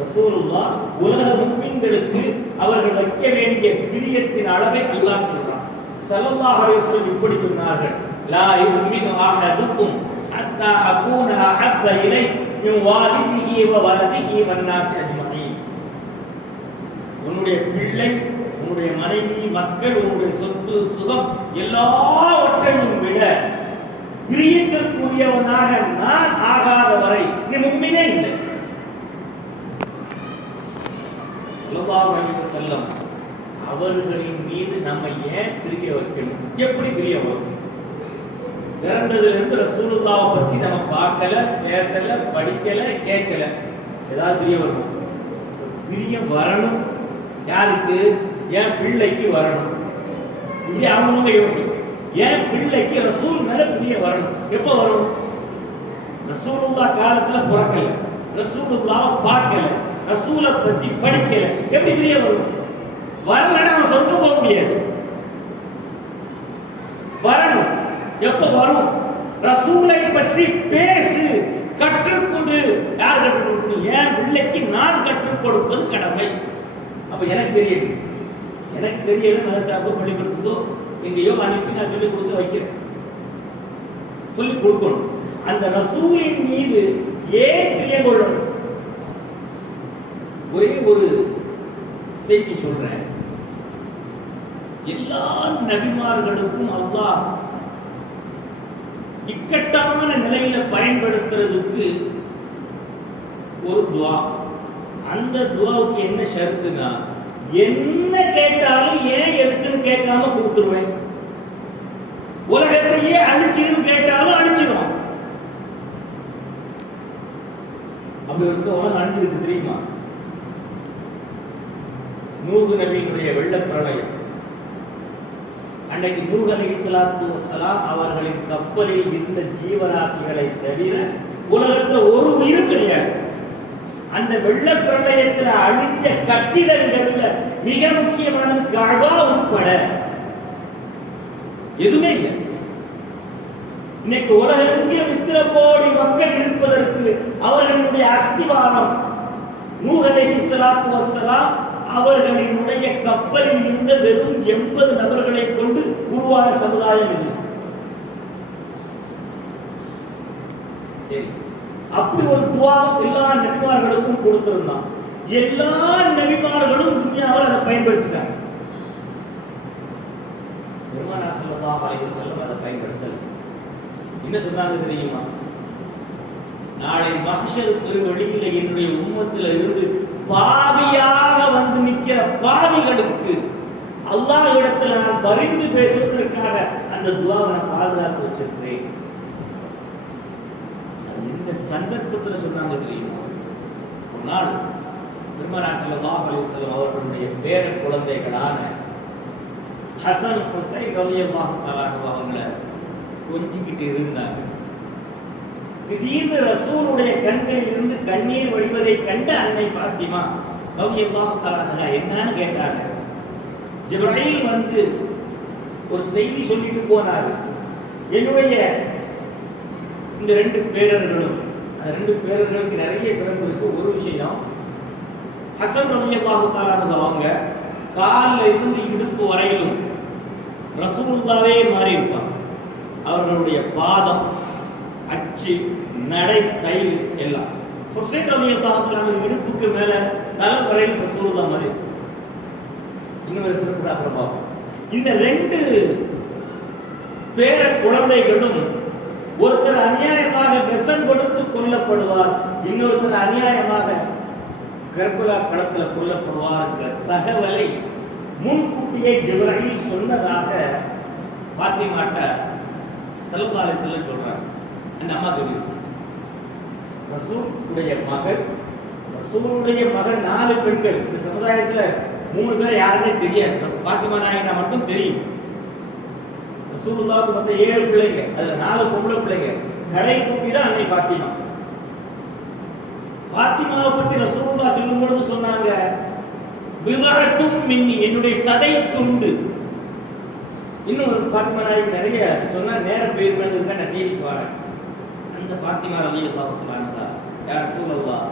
ரசூலுல்லாஹ். உலக முஃமின்களுக்கு அவர்கள் வைக்க வேண்டிய பிரியத்தின் அளவை அல்லாஹ் சொல்றான். ஸல்லல்லாஹு அலைஹி வஸல்லம் இப்படி சொன்னார்கள், லா யுமினு அஹதுக்கும் ஹத்தா அகூன அஹப்ப இலைஹி மின் வாலிதிஹி வ வலதிஹி வன்னாஸி அஜ்மஈன். உன்னுடைய பிள்ளை, உன்னுடைய மனைவி, மக்கள், உன்னுடைய சொத்து சுகம் எல்லாவற்றையும் விட பிரியத்திற்குரியவனாக நான் ஆகாத வரை நீ முஃமினே இல்லை. ஸல்லல்லாஹு அலைஹி வஸல்லம் அவர்களின் மீது நம்ம ஏன் பிரிய வைக்கணும்? எப்படி பிரிய வரும்? பிறந்ததிலிருந்து ரசூலுல்லாஹ் பத்தி நம்ம பார்க்கல, பேசல, படிக்கல, கேட்கல. ஏதாவது பிரிய வரும்? பிரியம் வரணும். யாருக்கு? என் பிள்ளைக்கு வரணும். இப்படி அவங்க யோசிக்கும். என் பிள்ளைக்கு ரசூல் மேல பிரியம் வரணும். எப்ப வரும்? ரசூலுல்லாஹ் காலத்துல பிறக்கல, ரசூலுல்லாஹ் பார்க்கல, ரசூலை பத்தி படிக்கல, எப்படி பிரியம் வரும்? வரலன்னா அவன் சொர்க்கம் போக முடியாது. வரணும். எப்ப வரும்? ரசூலை பற்றி பேசு, கற்றுக் கொடு. யார் கற்றுக் கொடுக்கணும்? என் பிள்ளைக்கு நான் கற்றுக் கொடுப்பது கடமை. அப்ப எனக்கு தெரியல மதத்தாக்கோ பள்ளிக்கூடத்துக்கோ எங்கேயோ அனுப்பி நான் சொல்லிக் கொடுத்து வைக்கிறேன், சொல்லிக் கொடுக்கணும். அந்த ரசூலின் மீது ஏன் பிரியம் கொள்ளணும்? ஒரே ஒரு செய்தி சொல்றேன். எல்லா நபிமார்களுக்கும் அல்லாஹ் இக்கட்டான நிலையில பயன்படுத்துறதுக்கு ஒரு துவா. அந்த துவாவுக்கு என்ன ஷரத்துனா, என்ன கேட்டாலும் ஏன் எதுக்குன்னு கேட்காம கொடுத்துருவேன். உலகத்தையே அழிச்சிடும் கேட்டாலும் அழிச்சிடும். அப்படி இருக்க உலகம் அழிஞ்சிருக்கு தெரியுமா? நூஹ் நபியினுடைய வெள்ள பிரளயம் அன்னைக்கு நூஹ் அலைஹிஸ்ஸலாத்து வஸ்ஸலாம் அவர்களின் கப்பலில் இருந்த ஜீவராசிகளை தவிர உலகத்துல ஒரு உயிர் கிடையாது. அந்த வெள்ள பிரளயத்தில் அழிஞ்ச கட்டிடங்கள்ல மிக முக்கியமானது கஅபா உட்பட எதுவுமே இல்லை. இன்னைக்கு உலகெங்கிலும் இத்தனை கோடி மக்கள் இருப்பதற்கு அவர்களுடைய அஸ்திவாரம் நூஹ் அலைஹிஸ்ஸலாத்து வஸ்ஸலாம் அவர்களினுடைய கப்பலில் இருந்த வெறும் 80 நபர்களை கொண்டு உருவான சமுதாயம் இது. சரி, அப்படி ஒரு துவா எல்லா நபிமார்களுக்கும் கொடுத்திருந்தான். எல்லா நபிமார்களும் துன்யாவில் அதை பயன்படுத்திட்டாங்க. பெருமானார் ஸல்லல்லாஹு அலைஹி வஸல்லம் அதை பயன்படுத்தல. என்ன சொன்னாங்க தெரியுமா? நாளை மஹ்ஷர் பெருவெளியில என்னுடைய உம்மத்தில் இருந்து பாவியாக வந்து நிற்கிற பாவிகளுக்கு அல்லாஹ்விடத்தில் நான் பரிந்து பேசுவதற்காக அந்த துஆவை நான் பாதுகாத்து வச்சிருக்கிறேன். இந்த சந்தர்ப்பத்தில் சொன்னாங்க தெரியுமா? ஒரு நாள் பெருமானார் ஸல்லல்லாஹு அலைஹி வஸல்லம் அவர்களுடைய பேர குழந்தைகளான ஹசன் ஹுசைன் ரலியல்லாஹு தஆலா அவங்களை கொஞ்சிக்கிட்டு இருந்தாங்க. திடீர்னு ரசூலுடைய கண்களில் இருந்து கண்ணீர் வழிவதை கண்ட அன்னை ஃபாத்திமா ரலியல்லாஹு தஆலா என்னன்னு கேட்டாங்க. ஜிப்ரீல் வந்து ஒரு செய்தி சொல்லிட்டு போனாரு. என்னுடைய இந்த 2 பேரர்களும், அந்த 2 பேரர்களுக்கு நிறைய சிறப்பு இருக்கு. ஒரு விஷயம், ஹசன் ரலியல்லாஹு தஆலா அவங்க காலில் இருந்து இடுப்பு வரையிலும் ரசூலுல்லாவே மாறி இருப்பாங்க. அவர்களுடைய பாதம், அச்சு, நடை, ஸ்டைல் எல்லாம். ஹுசைன் ரலியல்லாஹு தஆலா இடுப்புக்கு மேல தலை வரையில் ரசூலுல்லாஹ் மாதிரி. இன்னொரு சிறப்பு அப்புறம் பார்ப்போம். இந்த 2 பேர குழந்தைகளும் ஒருத்தர் அநியாயமாக விஷம் கொடுத்து கொல்லப்படுவார், இன்னொருத்தர் அநியாயமாக கர்பலா களத்தில் கொல்லப்படுவார் என்ற தகவலை முன்கூட்டியே ஜிப்ரீல் சொன்னதாக பாத்திமாட்ட ஸல்லல்லாஹு அலைஹி வஸல்லம் சொல்றாங்க. அந்த அம்மா தெரியும். ரசூலுடைய மகன் 4 பெண்கள். இந்த சமுதாயத்துல 3 பேர் யாருன்னே தெரியாது. பாத்திமா நாயகா மட்டும் தெரியும். ரசூலுல்லாஹ்வுக்கு மொத்தம் 7 பிள்ளைங்க, அதுல 4 பொம்பளை பிள்ளைங்க. கடை குட்டி தான் அன்னை பாத்திமா. பாத்திமாவை பத்தி ரசூலுல்லாஹ் சொல்லும் பொழுது சொன்னாங்க, பிதஅத்தும் மின்னி, என்னுடைய சதை துண்டு. இன்னும் பாத்திமா நாயகி நிறைய சொன்னா நேரம் போயிருக்க நான் செய்திக்கு வரேன். அந்த பாத்திமா ரலியல்லாஹு தஆலா, யா ரசூலல்லாஹ்,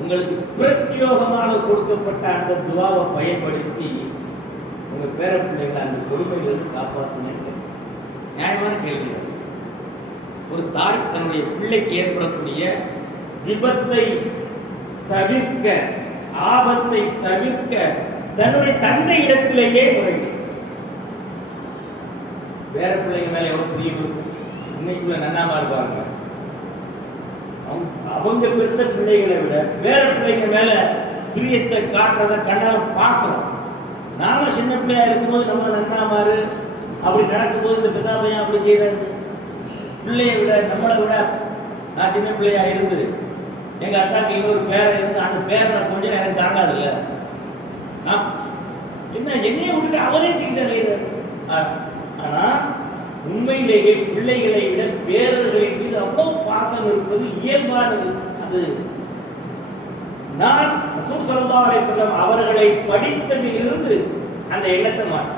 உங்களுக்கு பிரத்யோகமாக கொடுக்கப்பட்ட அந்த துஆவை பயன்படுத்தி உங்க பேர பிள்ளைகளை அந்த கொடுமையிலிருந்து காப்பாற்றுங்க. நியாயமான கேள்வி. ஒரு தாய் தன்னுடைய பிள்ளைக்கு ஏற்படக்கூடிய விபத்தை தவிர்க்க, ஆபத்தை தவிர்க்க தன்னுடைய தந்தை இடத்திலேயே முறையிடும். வேற பிள்ளைங்க மேல எவ்வளவு பிரியம் இருக்கும். இன்னைக்குள்ள நன்னாமா இருப்பாங்க. அவங்க பெற்ற பிள்ளைகளை விட வேற பிள்ளைங்க மேல பிரியத்தை காட்டுறத கண்ணால பார்க்கிறோம். நாம சின்ன பிள்ளையா இருக்கும்போது நம்ம நன்னாமாரு அப்படி நடக்கும்போது இந்த பிதா பையன் அப்படி செய்யறது. பிள்ளைய விட நம்மளை விட நான் சின்ன பிள்ளையா இருந்தது, எங்க அத்தாக்கு இன்னொரு பேரை இருந்து அந்த பேரை கொஞ்சம் எனக்கு தாங்காது இல்ல. என்ன என்னைய விட்டுட்டு அவரே திட்டாரு. ஆனா உண்மையிலேயே பிள்ளைகளை விட பேரர்களின் மீது அவ்வளவு பாசம் இருப்பது இயல்பானது. அது நான் ரசூல் ஸல்லல்லாஹு அலைஹி வஸல்லம் அவர்களை படித்ததிலிருந்து அந்த எண்ணத்தை மாற்றி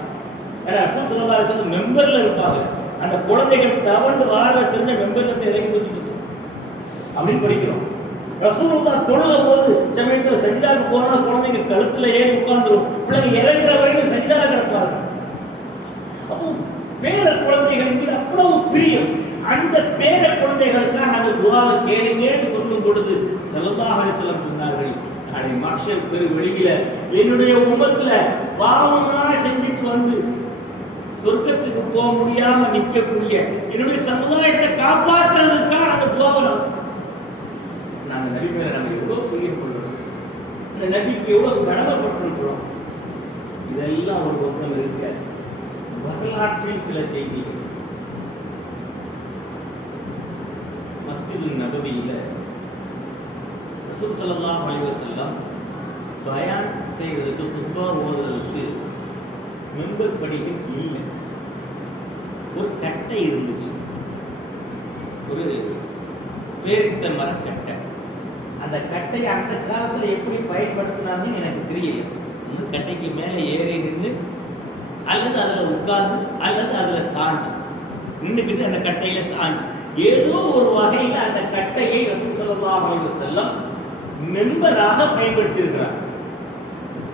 ரசூல் ஸல்லல்லாஹு அலைஹி வஸல்லம் மெம்பர்ல இருப்பாங்க. அந்த குழந்தைகள் தவண்டு வாழ தெரிஞ்ச மெம்பர்ல இறங்கி வச்சுக்கிட்டு அப்படின்னு படிக்கிறோம். ரசூலுல்லாஹ் தொழுக போது சமயத்தில் சஜிதாவுக்கு போனா குழந்தைங்க கழுத்துல ஏறி உட்கார்ந்துரும். பிள்ளைங்க இறங்குற வரைக்கும் சஜிதால கிடப்பாரு. அப்போ பேர குழந்தைகள் மீது அவ்வளவு பிரியம். அந்த பேர குழந்தைகளுக்காக அந்த துஆவை கேளுங்கன்னு சொல்லும் பொழுது ஸல்லல்லாஹு அலைஹி வஸல்லம் சொன்னார்கள், நாளை மஹ்ஷர் வெளியில என்னுடைய உம்மத்துல பாவமாக செஞ்சுட்டு வந்து சொர்க்கத்துக்கு போக முடியாம நிற்கக்கூடிய என்னுடைய சமுதாயத்தை காப்பாற்றுறதுக்காக அந்த துஆவை நாங்க நபி மேல நம்ம எவ்வளவு பிரியம் கொள்றோம், அந்த நபிக்கு எவ்வளவு கடமைப்பட்டிருக்கிறோம். இதெல்லாம் ஒரு பக்கம் இருக்க, வரலாற்றில் சில செய்திகள். மஸ்ஜிது நபவியில ரசூல் ஸல்லல்லாஹு அலைஹி வஸல்லம் பயான் செய்யறதுக்கு, குத்பா ஓதுறதுக்கு மெம்பர் படிகள் இல்லை. ஒரு கட்டை இருந்துச்சு, ஒரு பேரித்த மரக்கட்டை. அந்த கட்டையை அந்த காலத்துல எப்படி பயன்படுத்தினாங்கன்னு எனக்கு தெரியல. கட்டைக்கு மேல ஏறி நின்று அல்லது அதுல உட்கார்ந்து அல்லது அதுல சாஞ்சு நின்றுக்கிட்டு அந்த கட்டையில சாஞ்சு ஏதோ ஒரு வகையில அந்த கட்டையை ரசூல் ஸல்லல்லாஹு அலைஹி வஸல்லம் மெம்பராக பயன்படுத்தி இருக்கிறார்.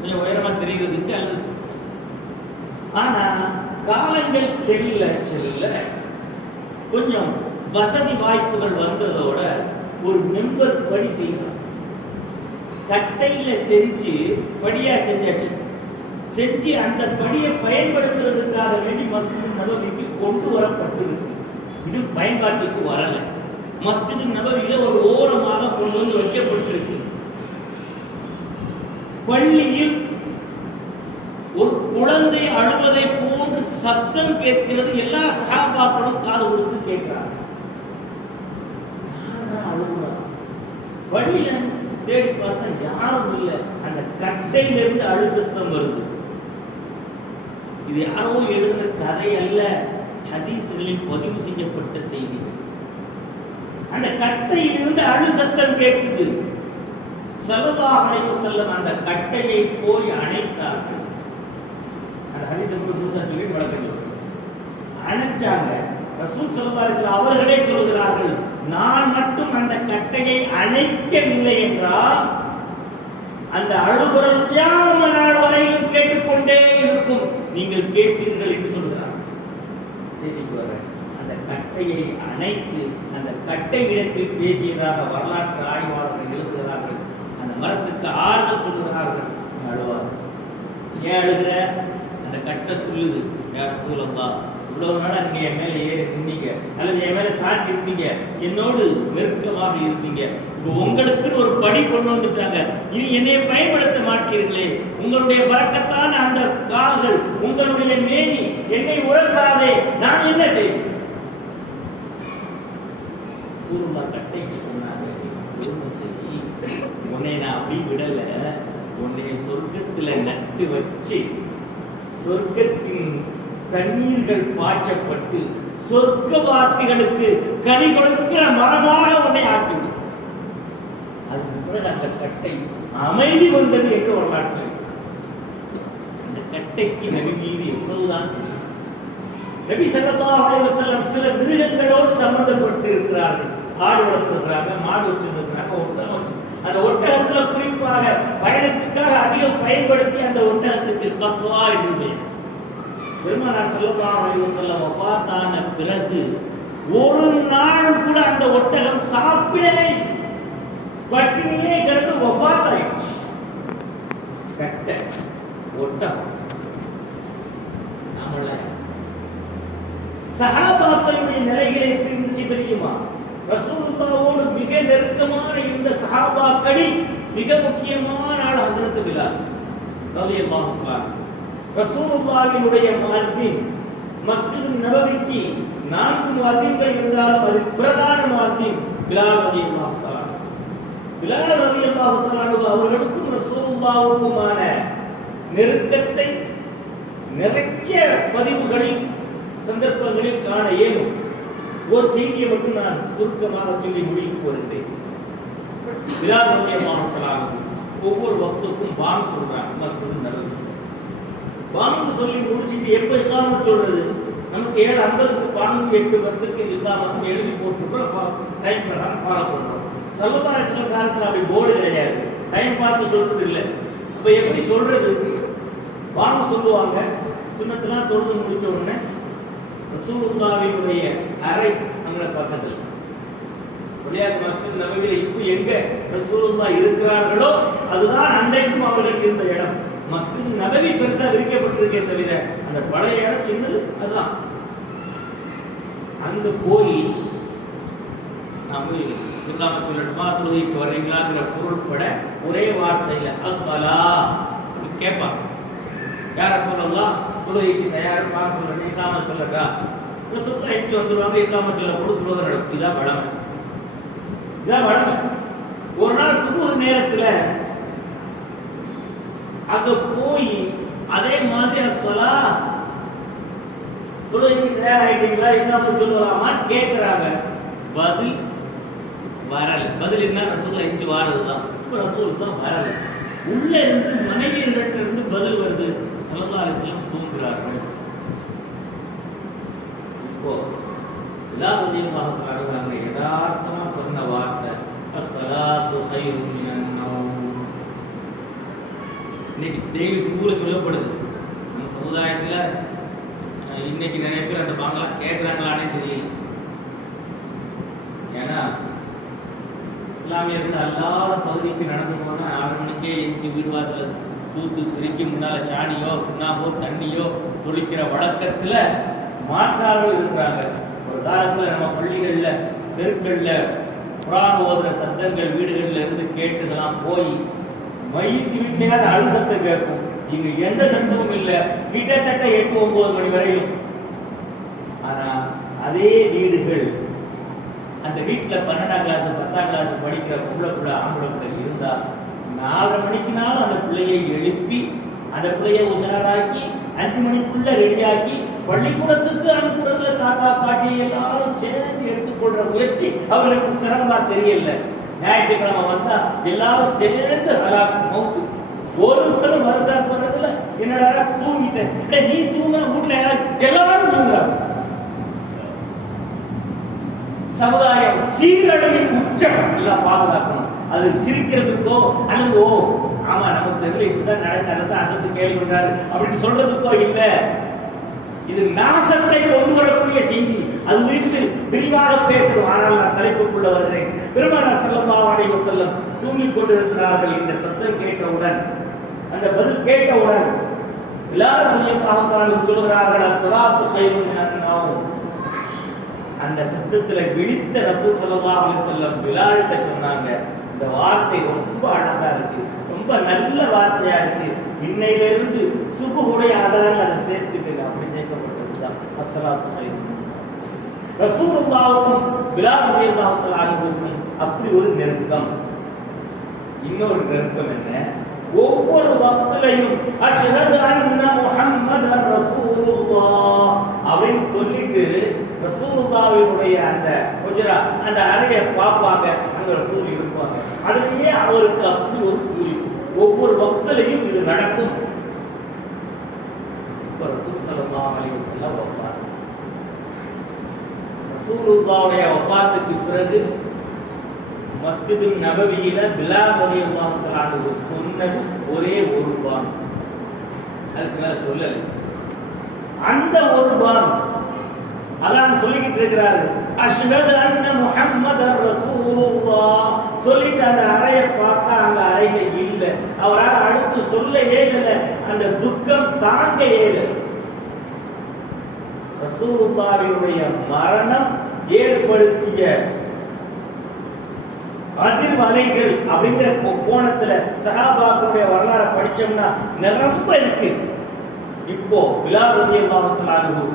கொஞ்சம் உயரமா தெரிகிறதுக்கு அல்லது. ஆனா காலங்கள் செல்ல செல்ல கொஞ்சம் வசதி வாய்ப்புகள் வந்ததோட ஒரு மெம்பர் படி செய்யலாம். கட்டையில செஞ்சு படியா செஞ்சாச்சு, செஞ்சு அந்த படியை பயன்படுத்துறதுக்காக வேண்டி மஸ்ஜிது நபவிக்கு கொண்டு வரப்பட்டிருக்கு. இது பயன்பாட்டுக்கு வரல. மஸ்ஜிது நபவியில ஒரு ஓரமாக கொண்டு வந்து வைக்கப்பட்டிருக்கு. பள்ளியில் ஒரு குழந்தை அழுவதை போன்று சத்தம் கேட்கிறது. எல்லா சஹாபாக்களும் காது கொடுத்து கேட்கிறாங்க. வழியில தேடி பார்த்தா யாரும் இல்லை. அந்த கட்டையிலிருந்து அழு சத்தம் வருது. இது யாரோ எழுதின கதை அல்ல, ஹதீஸ்களில் பதிவு செய்யப்பட்ட செய்திகள். அந்த கட்டையிலிருந்து அழு சத்தம் கேட்குது. ஸல்லல்லாஹு அலைஹி வஸல்லம் அந்த கட்டையை போய் அணைத்தார்கள். அந்த ஹதீஸை சொல்லி வழக்கம் அணைச்சாங்க. ரசூல் ஸல்லல்லாஹு அலைஹி வஸல்லம் அவர்களே சொல்கிறார்கள், நான் மட்டும் அந்த கட்டையை அணைக்கவில்லை என்றால் அந்த அழுகுரல் கியாம நாள் வரையும் கேட்டுக்கொண்டே இருக்கும், நீங்கள் கேட்பீர்கள் என்று சொல்கிறார். செய்திக்கு வர அந்த கட்டையை அணைத்து அந்த கட்டை இடத்தில் பேசியதாக வரலாற்று ஆய்வாளர்கள் எழுதுகிறார்கள். அந்த மரத்துக்கு ஆறுதல் சொல்கிறார்கள். அழுவார். ஏன் அழுகிற? அந்த கட்டை சொல்லுது, யார் ரசூலல்லாஹ், இவ்வளவு நாளா நீங்க என் மேல ஏறி இருந்தீங்க அல்லது என் மேல சாட்டி இருந்தீங்க, என்னோடு நெருக்கமாக இருந்தீங்க. இப்போ உங்களுக்கு ஒரு படி கொண்டு வந்துட்டாங்க, இனி என்னை பயன்படுத்த மாட்டீர்களே. உங்களுடைய பரக்கத்தான அந்த கால்கள், உங்களுடைய மேனி என்னை உரசாதே, நான் என்ன செய்வேன்? சூருமா கட்டைக்கு சொன்னாங்க, சரி உன்னை நான் அப்படி விடல, உன்னை சொர்க்கத்துல நட்டு வச்சு சொர்க்கத்தின் தண்ணீர்கள் பாய்ச்சப்பட்டு சொர்க்கவாசிகளுக்கு கனி கொடுக்கிற மரமாக உன்னை ஆக்கிவிடும். அதுக்கு பிறகு அந்த கட்டை அமைதி கொண்டது என்று வரலாற்று. அந்த கட்டைக்கு நபி மீது எவ்வளவுதான். நபி ஸல்லல்லாஹு அலைஹி வஸல்லம் சில மிருகங்களோடு சம்பந்தப்பட்டு இருக்கிறார்கள். ஆடு வளர்த்துறாங்க, மாடு வச்சிருக்கிறாங்க, ஒட்டகம். அந்த ஒட்டகத்துல குறிப்பாக பயணத்துக்காக அதிகம் பயன்படுத்தி அந்த ஒட்டகத்துக்கு கஸ்வா என்று பெருமானார் ஸல்லல்லாஹு அலைஹி வஸல்லம் வஃபாத்தான பிறகு ஒரு நாள் கூட அந்த ஒட்டகம் சாப்பிடவே பட்டினியே கிடந்து வஃபாத்தாயிடுச்சு. கட்ட ஒட்டகம். நம்மள சஹாபாக்களுடைய நிலைகளை எப்படி இருந்துச்சு தெரியுமா? ரசூலுல்லாஹ்வோடு மிக நெருக்கமான இந்த சஹாபாக்களில் மிக முக்கியமான ஆள் ஹஜ்ரத் பிலால் ரலியல்லாஹு அன்ஹு. ரசூலுல்லாஹ்வினுடைய முஅத்தின் மஸ்ஜிது நபவிக்கு 4 முஅத்தின்கள் இருந்தாலும் அது பிரதான முஅத்தின் பிலால் ரலியல்லாஹு தஆலா. பிலால் ரலியல்லாஹு தஆலா அவர்களுக்கும் ரசூலுல்லாஹ்வுக்குமான நெருக்கத்தை நிறைய பதிவுகளில் சந்தர்ப்பங்களில் காண இயலும். ஒரு செய்தியை மட்டும் நான் சுருக்கமாக சொல்லி முடிவுக்கு வருகிறேன். பிலால் ரலியல்லாஹு தஆலா ஒவ்வொரு வக்துக்கும் பாங் சொல்றாங்க. மஸ்ஜிது நபவி வாங்கு சொல்லி முடிச்சுட்டு எப்ப இக்காமத் சொல்றது? நமக்கு 7:50க்கு பாங்கு 8:10க்கு இக்காமத்துக்கு எழுதி போட்டுருக்கோம், டைம் பிரகாரம் ஃபாலோ பண்றோம். ஸல்லல்லாஹு அலைஹி வஸல்லம் காலத்துல அப்படி போர்டு கிடையாது, டைம் பார்த்து சொல்றது இல்லை. இப்ப எப்படி சொல்றது? வாங்க சொல்லுவாங்க, சுன்னத்தெல்லாம் தொழுது முடிச்ச உடனே ரசூலுல்லாஹ்வினுடைய அறை அங்க பக்கத்தில் விளையாட்டு மஸ்ஜித் நபவியில இப்போ எங்க ரசூலுல்லாஹ் இருக்கிறார்களோ அதுதான் அன்றைக்கும் அவர்களுக்கு இருந்த இடம். மஸ்ஜித் நபவி பெருசா விரிக்கப்பட்டிருக்கே தவிர அந்த பழைய இடம் சின்னது. அதுதான் அங்க போய் நாம இக்காம சொல்லட்டுமா, தொழுகைக்கு வர்றீங்களாங்கிற பொருட்பட ஒரே வார்த்தையில அஸ்ஸலா கேட்பாங்க. யார சொல்லலாம்? தொழுகைக்கு தயாரா சொல்லணும், இக்காம சொல்லட்டா? ரசூலுல்லாஹ் எங்க வந்துருவாங்க, இக்காம சொல்ல போது தொழுகை நடக்கும். இதான் வழமை, இதான் வழமை. ஒரு நாள் சுபஹ் நேரத்துல அங்க போய் அதே மாதிரி அஸ்ஸலா தொழுகைக்கு தயாராயிட்டீங்களா, இக்காம சொல்லலாமான்னு கேட்கிறாங்க. பதில் வரல. பதில் என்ன? ரசூலுல்லாஹ் எங்க வாரதுதான். இப்ப ரசூலுல்லாஹ் வரல. உள்ள இருந்து மனைவியர்கிட்ட இருந்து பதில் வருது, ஸல்லல்லாஹு அலைஹி வஸல்லம் தூங்குகிறார்கள். இப்போ எல்லாத்தையும் பார்க்கறாங்க, யதார்த்தமா சொன்ன வார்த்தை அஸ்ஸலாத்து கைரும் மினன் நௌம். இன்னைக்கு டெய்லி ஸ்கூல்ல சொல்லப்படுது. நம்ம சமுதாயத்துல இன்னைக்கு நிறைய பேர் அந்த பாங்களா கேட்கறாங்களானே தெரியல. ஏன்னா இஸ்லாமியர்கள் அல்லாத பகுதிக்கு நடந்து போனா 6 மணிக்கே எஞ்சி வீடுவாசல தூத்து பிரிக்கி முன்னால சாணியோ சுண்ணாம்போ தண்ணியோ தொளிக்கிற வழக்கத்துல மாற்றார்கள் இருக்கிறாங்க. ஒரு காலத்துல நம்ம பள்ளிகள்ல தெருக்கள்ல குர்ஆன் ஓதுற சத்தங்கள் வீடுகள்ல இருந்து கேட்டதெல்லாம் போய் மையத்து வீட்டிலேயாவது அழு சத்தம் கேட்கும். இங்க எந்த சத்தமும் இல்லை, கிட்டத்தட்ட 8-9 மணி வரையும். ஆனா அதே வீடுகள், அந்த வீட்டுல 12ஆம் கிளாஸ் 10ஆம் கிளாஸ் படிக்கிற புள்ள ஆம்பளை பிள்ளை இருந்தா 4:30 மணிக்குனாலும் அந்த பிள்ளையை எழுப்பி அந்த பிள்ளையை உஷாராக்கி 5 மணிக்குள்ள ரெடியாக்கி பள்ளிக்கூடத்துக்கு அனுப்புறதுல தாத்தா பாட்டி எல்லாரும் சேர்ந்து எடுத்துக்கொள்ற முயற்சி அவர்களுக்கு சிரமமா தெரியல. ஞாயிற்றுக்கிழமை வந்தா எல்லாரும் சேர்ந்து ஹலாக் மௌத்து. ஒருத்தரும் வருஷா போறதுல என்னடா தூங்கிட்டேன், நீ தூங்க வீட்டுல எல்லாரும் தூங்குறாங்க. சமுதாயம் சீரழிவின் உச்சம் எல்லாம் பாதுகாக்கணும். அது சிரிக்கிறதுக்கோ அல்லது ஓ ஆமா நமக்கு தெரியல இப்படிதான் நடக்க அசத்து கேள்வி பண்றாரு அப்படின்னு சொல்றதுக்கோ இல்ல. இது நாசத்தை கொண்டு வரக்கூடிய செய்தி. அது குறித்து விரிவாக பேசணும். ஆனால் நான் தலைப்புக்குள்ள வருகிறேன். பெருமானார் ஸல்லல்லாஹு அலைஹி வஸல்லம் தூங்கிக் கொண்டிருக்கிறார்கள். இந்த சத்தம் கேட்டவுடன், அந்த பதில் கேட்டவுடன் எல்லாரும் சொல்லுகிறார்கள் அஸ்ஸலாத்து கைரும் மினன் நௌம். அந்த சத்தத்துல விழித்த ரசூல் ஸல்லல்லாஹு அலைஹி வஸல்லம் பிலால்கிட்ட சொன்னாங்க, இந்த வார்த்தை ரொம்ப அழகா இருக்கு, ரொம்ப நல்ல வார்த்தையா இருக்கு, இன்னையிலிருந்து சுபஹுடைய ஆதாரம் அதை சேர்த்துக்கங்க. அப்படி சேர்க்கப்பட்டதுதான் அஸ்ஸலாத்து கைரும். ரசூலுல்லாஹுக்கும் பிலால் ரலியல்லாஹு தஆலா அன்ஹுக்கும் அப்படி ஒரு நெருக்கம். இன்னொரு நெருக்கம் என்ன? ஒவ்வொரு வக்திலையும் அஷ்ஹது அன்ன முஹம்மதர் ரசூலுல்லாஹ் அப்படின்னு சொல்லிட்டு ரசூலுல்லாஹ்வினுடைய அந்த ஹுஜ்ரா அந்த அறையை பார்ப்பாங்க. அங்க ரசூல் இருப்பாங்க. அதுலயே அவருக்கு அப்படி ஒரு குறிப்பு. ஒவ்வொரு வக்திலையும் இது நடக்கும். ரசூல் ஸல்லல்லாஹு அலைஹி வஸல்லம் வஃபாத். ரசூலுல்லாஹ்வுடைய வஃபாத்துக்கு பிறகு மஸ்ஜிது நபவியில பிலால் ரலியல்லாஹு தஆலா அன்ஹு சொன்னது ஒரே ஒரு பான், அதுக்கு மேல சொல்லல. அந்த ஒரு பான் அதான் சொல்லிக்கிட்டு இருக்கிறாரு, அஷ்ஹது அன்ன முஹம்மதர் ரசூலுல்லாஹ் சொல்லிட்டு அந்த அறையை பார்த்தா அந்த அறையில இல்ல. அவரால் அடுத்து சொல்ல ஏகல, அந்த துக்கம் தாங்க ஏகல. ரசூலுல்லாஹ்வினுடைய மரணம் ஏற்படுத்திய அதிர்வலைகள் அப்படிங்கிற கோணத்துல சஹாபாக்களுடைய வரலாறு படிச்சோம்னா நிரம்ப இருக்கு. இப்போ பிலால் ரலியல்லாஹு தஆலா அன்ஹு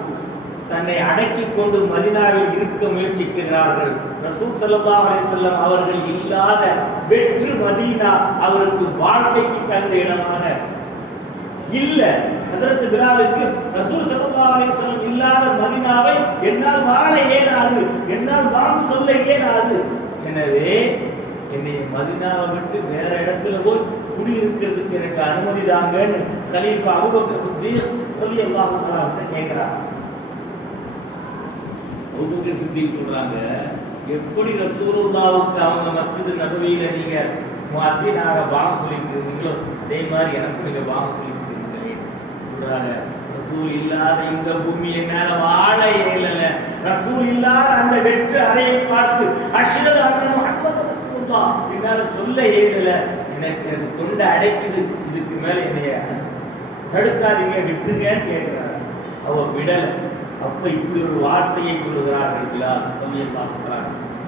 தன்னை அடக்கிக் கொண்டு மதீனாவில் இருக்க முயற்சிக்கிறார்கள். ரசூல் ஸல்லல்லாஹு அலைஹி வஸல்லம் அவர்கள் இல்லாத வெற்று மதீனா அவருக்கு வாழ்க்கைக்கு தகுந்த இடமாக இல்ல. ஹஜ்ரத் பிலாலுக்கு ரசூல் ஸல்லல்லாஹு அலைஹி வஸல்லம் இல்லாத மதீனாவை என்னால் வாழ இயலாது, என்னால் வாங்க சொல்ல இயலாது. எனவே என்னை மதீனாவை விட்டு வேற இடத்துல போய் குடியிருக்கிறதுக்கு எனக்கு அனுமதி தாங்கன்னு கலீஃபா அபூபக்கர் சித்தீக் ரலியல்லாஹு தஆலா கேட்கிறார். அபூபக்கர் சித்தீக் சொல்றாங்க, எப்படி ரசூலுல்லாஹ்வுக்கு அவங்க மஸ்ஜித் நபவியில நீங்க முஅத்தினாக பாவம் சொல்லிட்டு இருந்தீங்களோ அதே மாதிரி எனக்கு நீங்க பாவம் சொல்லிட்டு இருந்தீங்களே சொல்றாங்க. ரசூல் இல்லாத இந்த பூமியை மேல வாழ இயலல. ரசூல் இல்லாத அந்த வெற்று அறையை பார்த்து அஷ்ஹது அன்ன முஹம்மது ரசூலுல்லாஹ் என்னால சொல்ல இயலல. எனக்கு தொண்டை அடைக்குது. இதுக்கு மேல என்னைய தடுக்காதீங்க, விட்டுருங்கன்னு கேட்கிறார். அவ விடல. அப்ப இப்படி ஒரு வார்த்தையை சொல்லுகிறார்கள்.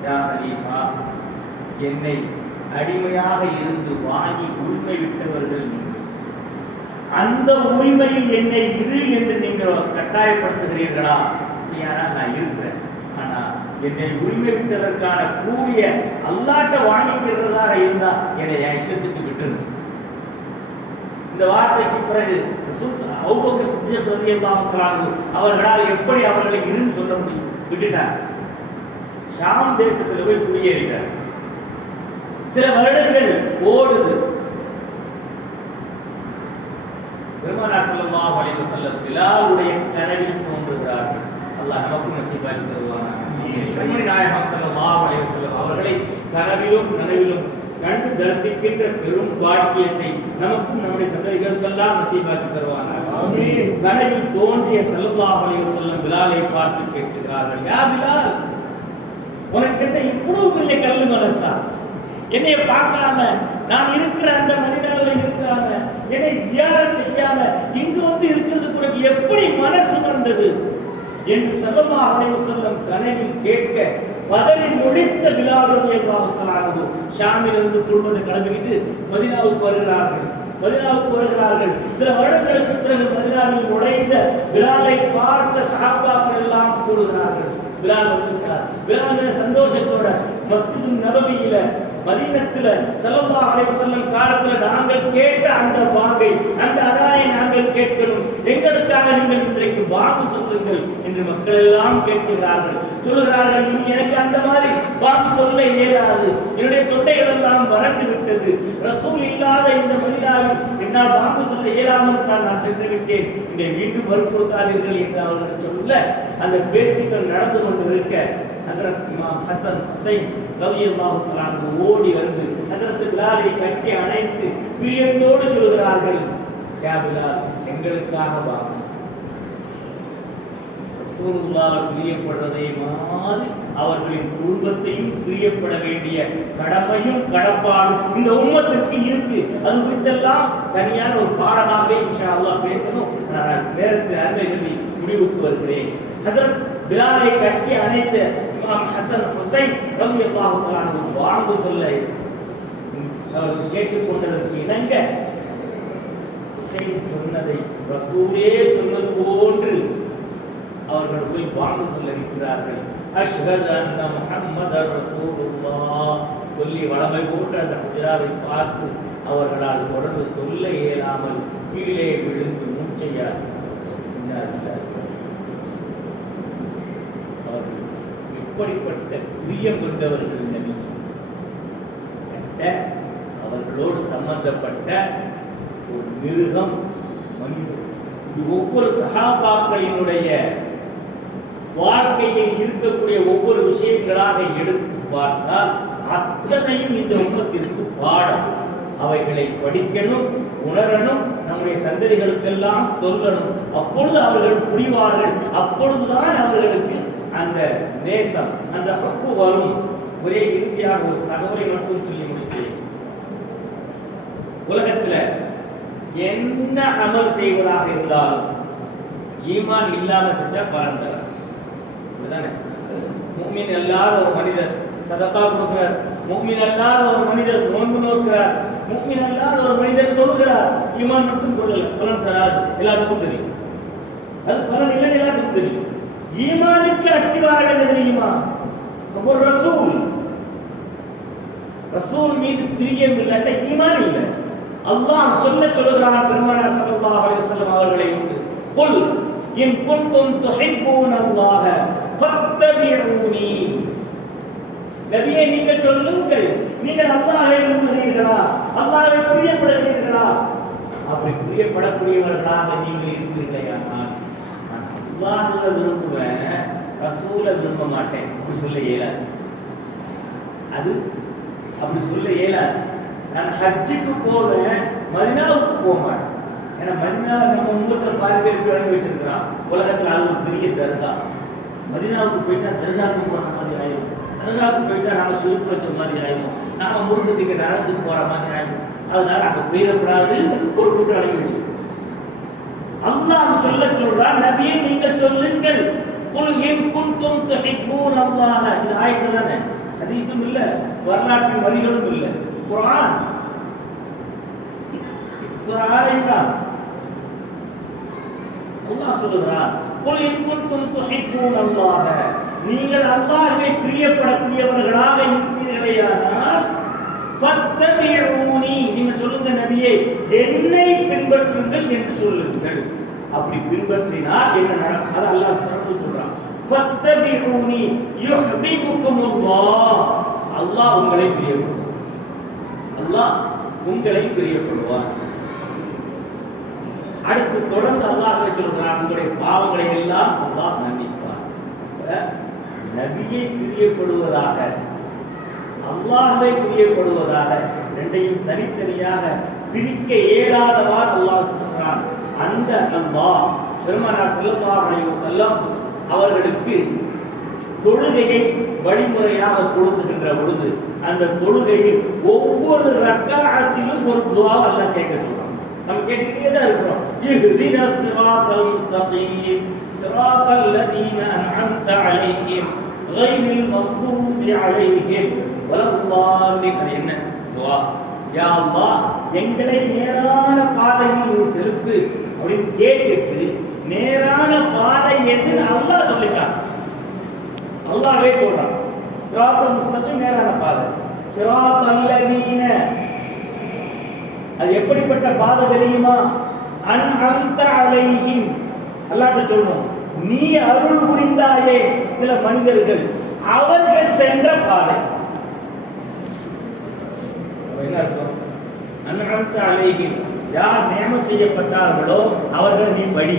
யா ஹலீஃபா, என்னை அடிமையாக இருந்து வாங்கி உரிமை விட்டவர்கள் நீங்கள். அந்த உரிமையில் என்னை இரு என்று நீங்கள் கட்டாயப்படுத்துகிறீர்களா? நான் இருக்கிறேன். ஆனா என்னை உரிமை விட்டதற்கான கூலிய அல்லாட்ட வாங்கிக்கிறதாக இருந்தா என்னை என் இஷ்டத்துக்கு விட்டுரு. இந்த வார்த்தைக்கு பிறகு அபூபக்கர் சித்தீக் ரலியல்லாஹு தஆலா அவர்களால் எப்படி அவர்களை இருன்னு சொல்ல முடியும்? விட்டுட்டார். ஷாம் தேசத்தில் போய் குடியேறினார். சில வருடங்கள் ஓடுது. பெருமானார் ஸல்லல்லாஹு அலைஹி வஸல்லம் பிலாலுடைய கனவில் தோன்றுகிறார்கள். அல்லாஹ் நமக்கு நசீபாக்கி தருவானாக. கண்மணி நாயகம் ஸல்லல்லாஹு அலைஹி வஸல்லம் அவர்களை கனவிலும் நனவிலும் கண்டு தரிசிக்கின்ற பெரும் பாக்கியத்தை நமக்கும் நம்முடைய சந்ததிகளுக்கெல்லாம் நசீபாக்கி தருவானாக. ஆமீன். கனவில் தோன்றிய ஸல்லல்லாஹு அலைஹி வஸல்லம் பிலாலை பார்த்து கேட்கிறார்கள், யா பிலால், உனக்கு என்ன இவ்வளவு பெரிய கல்லு மனசா? என்னைய பார்க்காம, நான் இருக்கிற அந்த மதீனாவில் இருக்காம, என்னை ஜியாரத் செய்யாம இங்கு வந்து இருக்கிறதுக்கு உனக்கு எப்படி மனசு வந்தது என்று ஸல்லல்லாஹு அலைஹி வஸல்லம் கனவில் கேட்க பதறி முடித்த பிலால் ரலியல்லாஹு தஆலா ஷாமிலிருந்து குடும்பத்தை கிளம்பிக்கிட்டு மதீனாவுக்கு வருகிறார்கள். சில வருடங்களுக்கு பிறகு மதீனாவில் நுழைந்த பிலாலை பார்த்த சஹாபாக்கள் எல்லாம் கூடுகிறார்கள். பிலால் வந்துட்டார். பிலால் சந்தோஷத்தோட மஸ்ஜித் நபவியில மதீனத்துல ஸல்லல்லாஹு அலைஹி வஸல்லம் காலத்துல நாங்கள் கேட்ட அந்த பாங்கை, அந்த அதானை நாங்கள் கேட்கணும், எங்களுக்காக நீங்கள் இன்றைக்கு பாங்கு சொல்லுங்கள் என்று மக்கள் எல்லாம் கேட்கிறார்கள். சொல்லுகிறார்கள், நீ எனக்கு அந்த மாதிரி பாங்கு சொல்ல இயலாது, என்னுடைய தொண்டைகள் எல்லாம் வறண்டு விட்டது, ரசூல் இல்லாத இந்த மதீனாவில் என்னால் பாங்கு சொல்ல இயலாமல் தான் நான் சென்று விட்டேன், இதை மீண்டும் வற்புறுத்தாதீர்கள் என்று அவர்கள் சொல்ல அந்த பேச்சுக்கள் நடந்து கொண்டிருக்க ஹஜ்ரத் இமாம் ஹசன் ஹுசைன் ரலியல்லாஹு தஆலா ஓடி வந்து ஹஜ்ரத் பிலாலை கட்டி அணைத்து பிரியத்தோடு சொல்கிறார்கள், யா பிலால், எங்களுக்காக வா. ரசூலுல்லாஹ் பிரியப்படுறதை மாதிரி அவர்களின் குடும்பத்தையும் பிரியப்பட வேண்டிய கடமையும் கடப்பாடும் இந்த உம்மத்துக்கு இருக்கு. அது குறித்தெல்லாம் தனியான ஒரு பாடமாக இன்ஷா அல்லாஹ் பேசணும். நான் நேரத்தில் அருமைகளை முடிவுக்கு வருகிறேன். ஹஜ்ரத் பிலாலை கட்டி அணைத்த இமாம் ஹசன் ஹுசைன் ரலியல்லாஹு தஆலா வாங்கு சொல்ல அவர்கள் கேட்டுக்கொண்டதற்கு இணங்க ஹுசைன் சொன்னதை ரசூலே சொன்னது போன்று அவர்கள் போய் வாங்கு சொல்ல இருக்கிறார்கள். அஷ்ஹது அன்ன முஹம்மதர் ரசூலுல்லாஹ் சொல்லி வளமை போன்ற அந்த ஹுஜராவை பார்த்து அவர்களால் தொடர்ந்து சொல்ல இயலாமல் கீழே விழுந்து மூச்சையார். எப்படிப்பட்ட பிரியம் கொண்டவர்கள் நபி, அவர்களோடு சம்பந்தப்பட்ட ஒரு மிருகம் மனிதன். ஒவ்வொரு சஹாபாக்களினுடைய வாழ்க்கையில் இருக்கக்கூடிய ஒவ்வொரு விஷயங்களாக எடுத்து பார்த்தால் அத்தனையும் இந்த உம்மத்திற்கு பாடம். அவைகளை படிக்கணும், உணரணும், நம்முடைய சந்ததிகளுக்கெல்லாம் சொல்லணும். அப்பொழுது அவர்கள் புரிவார்கள். அப்பொழுதுதான் அவர்களுக்கு அந்த நேசம், அந்த ஹக்கு வரும். ஒரே இறுதியாக ஒரு தகவலை மட்டும் சொல்லி முடிக்கிறேன். உலகத்துல என்ன அமல் செய்வதாக இருந்தாலும் ஈமான் இல்லாம செஞ்சா பலன் தர. முஃமின் அல்லாத ஒரு மனிதர் சதகா கொடுக்கிறார், முஃமின் அல்லாத ஒரு மனிதர் நோன்பு நோக்கிறார், முஃமின் அல்லாத ஒரு மனிதர் தொழுகிறார், ஈமான் மட்டும் கொள்ளல, பலன் தராது. எல்லாத்துக்கும் தெரியும். அது பலன் இல்லைன்னு எல்லாத்துக்கும் தெரியும். ஈமானுக்கு அஸ்திவாரம் என்ன தெரியுமா? ஒரு ரசூல், ரசூல் மீது பிரியம் இல்லாட்ட ஈமான் இல்லை. அல்லாஹ் சொல்லுகிறான் பெருமானார் ஸல்லல்லாஹு அலைஹி வஸல்லம் அவர்களை கொண்டு, குல் இன் குன்தும் துஹிப்பூனல்லாஹ ஃபத்தபிஊனி. நபியே, நீங்கள் சொல்லுங்கள், நீங்கள் அல்லாஹ்வை விரும்புகிறீர்களா, அல்லாஹ்வை அல்லாஹ்வை பிரியப்படுகிறீர்களா? அப்படி பிரியப்படக்கூடியவர்களாக நீங்கள் இருக்கிறீர்களா? நான் அல்லாஹ்வை விரும்புவேன், ரசூலை விரும்ப மாட்டேன் அப்படி சொல்ல இயலாது. அது அப்படி சொல்ல இயலாது. நான் ஹஜ்ஜுக்கு போவேன், மதினாவுக்கு போக மாட்டேன். ஏன்னா மதினாவை நம்ம உங்கள்கிட்ட பாதி பேருக்கு வழங்கி வச்சிருக்கிறான். உலகத்தில் அது ஒரு பெரிய தர்கா. மதினாவுக்கு போயிட்டா தர்காவுக்கு போற மாதிரி ஆயிடும். தர்காவுக்கு போயிட்டா நாம சுருப்பு வச்ச மாதிரி ஆயிடும். நாம முருகத்துக்கு நரத்துக்கு போற மாதிரி ஆயிடும். அதனால அங்க போயிடக்கூடாது, ஒரு கூட்டம் வழங்கி வச்சிருக்கோம். அல்லாஹ் சொல்றான், நபியே நீங்கள் சொல்லுங்கள், குல் இன் குன்தும் துஹிப்பூன அல்லாஹ். இது ஆயத்து தானே, ஹதீஸும் இல்ல, வரலாற்றின் வரிகளும் இல்ல, குர்ஆன் சூரா ஆல இம்ரான். அல்லாஹ் சொல்றான், குல் இன் குன்தும் துஹிப்பூன அல்லாஹ். நீங்கள் அல்லாஹ்வை பிரியப்படக்கூடியவர்களாக இருக்கிறீர்களேயானால் ஃபத்தபிஊனி, நீங்க சொல்லுங்க நபியே, என்னை பின்பற்றுங்கள் என்று சொல்லுங்கள். அப்படி பின்பற்றினால் என்ன நடக்கும்? அது அல்லாஹ் சொல்றான், ஃபத்தபிஊனி யுஹிப்புக்குமுல்லாஹ். அல்லாஹ் உங்களை பிரியப்படுவார். அல்லாஹ் உங்களை பிரியப்படுவார். அடுத்து தொடர்ந்து அல்லாஹ் சொல்றான், உங்களுடைய பாவங்களை எல்லாம் அல்லாஹ் மன்னிப்பார். நபியை பிரியப்படுவதாக, அல்லாஹ்வை பிரியப்படுவதாக, ரெண்டையும் தனித்தனியாக பிரிக்க இயலாதவாறு அல்லாஹ் சொல்றான். அந்த அல்லாஹ் பெருமானார் ஸல்லல்லாஹு அலைஹி வஸல்லம் அவர்களுக்கு தொழுகையை வழிமுறையாக கொடுக்கின்ற பொழுது அந்த தொழுகையில் ஒவ்வொரு ரக்காஅத்திலும் ஒரு துஆவை அல்லாஹ் கேட்க சொல்றான். நம்ம கேட்டுக்கிட்டே தான் இருக்கிறோம். இஹ்தின ஸிராத்தல் முஸ்தகீம் ஸிராத்தல் லதீன அன்அம்த அலைஹிம் கைரில் மக்தூபி அலைஹிம் வலல்லாஹின். என்ன துஆ? யா அல்லாஹ், எங்களை நேரான பாதையில் நீ செலுத்து அப்படின்னு கேட்டுட்டு நேரான பாதை எதுன்னு அல்லாஹ் சொல்லிட்டான். அல்லாஹ்வே சொல்றான், ஸிராத்தல் முஸ்தகீம் நேரான பாதை, ஸிராத்தல் லதீன அது எப்படிப்பட்ட பாதை தெரியுமா? அன்அம்த அலைஹிம். அல்லாஹ்ட்ட சொல்றோம், நீ அருள் புரிந்தாயே சில மனிதர்கள், அவர்கள் சென்ற பாதை. என்ன அர்த்தம்? அன்அம்த அலைஹிம், யார் நியமத் செய்யப்பட்டார்களோ அவர்கள் நீ படி.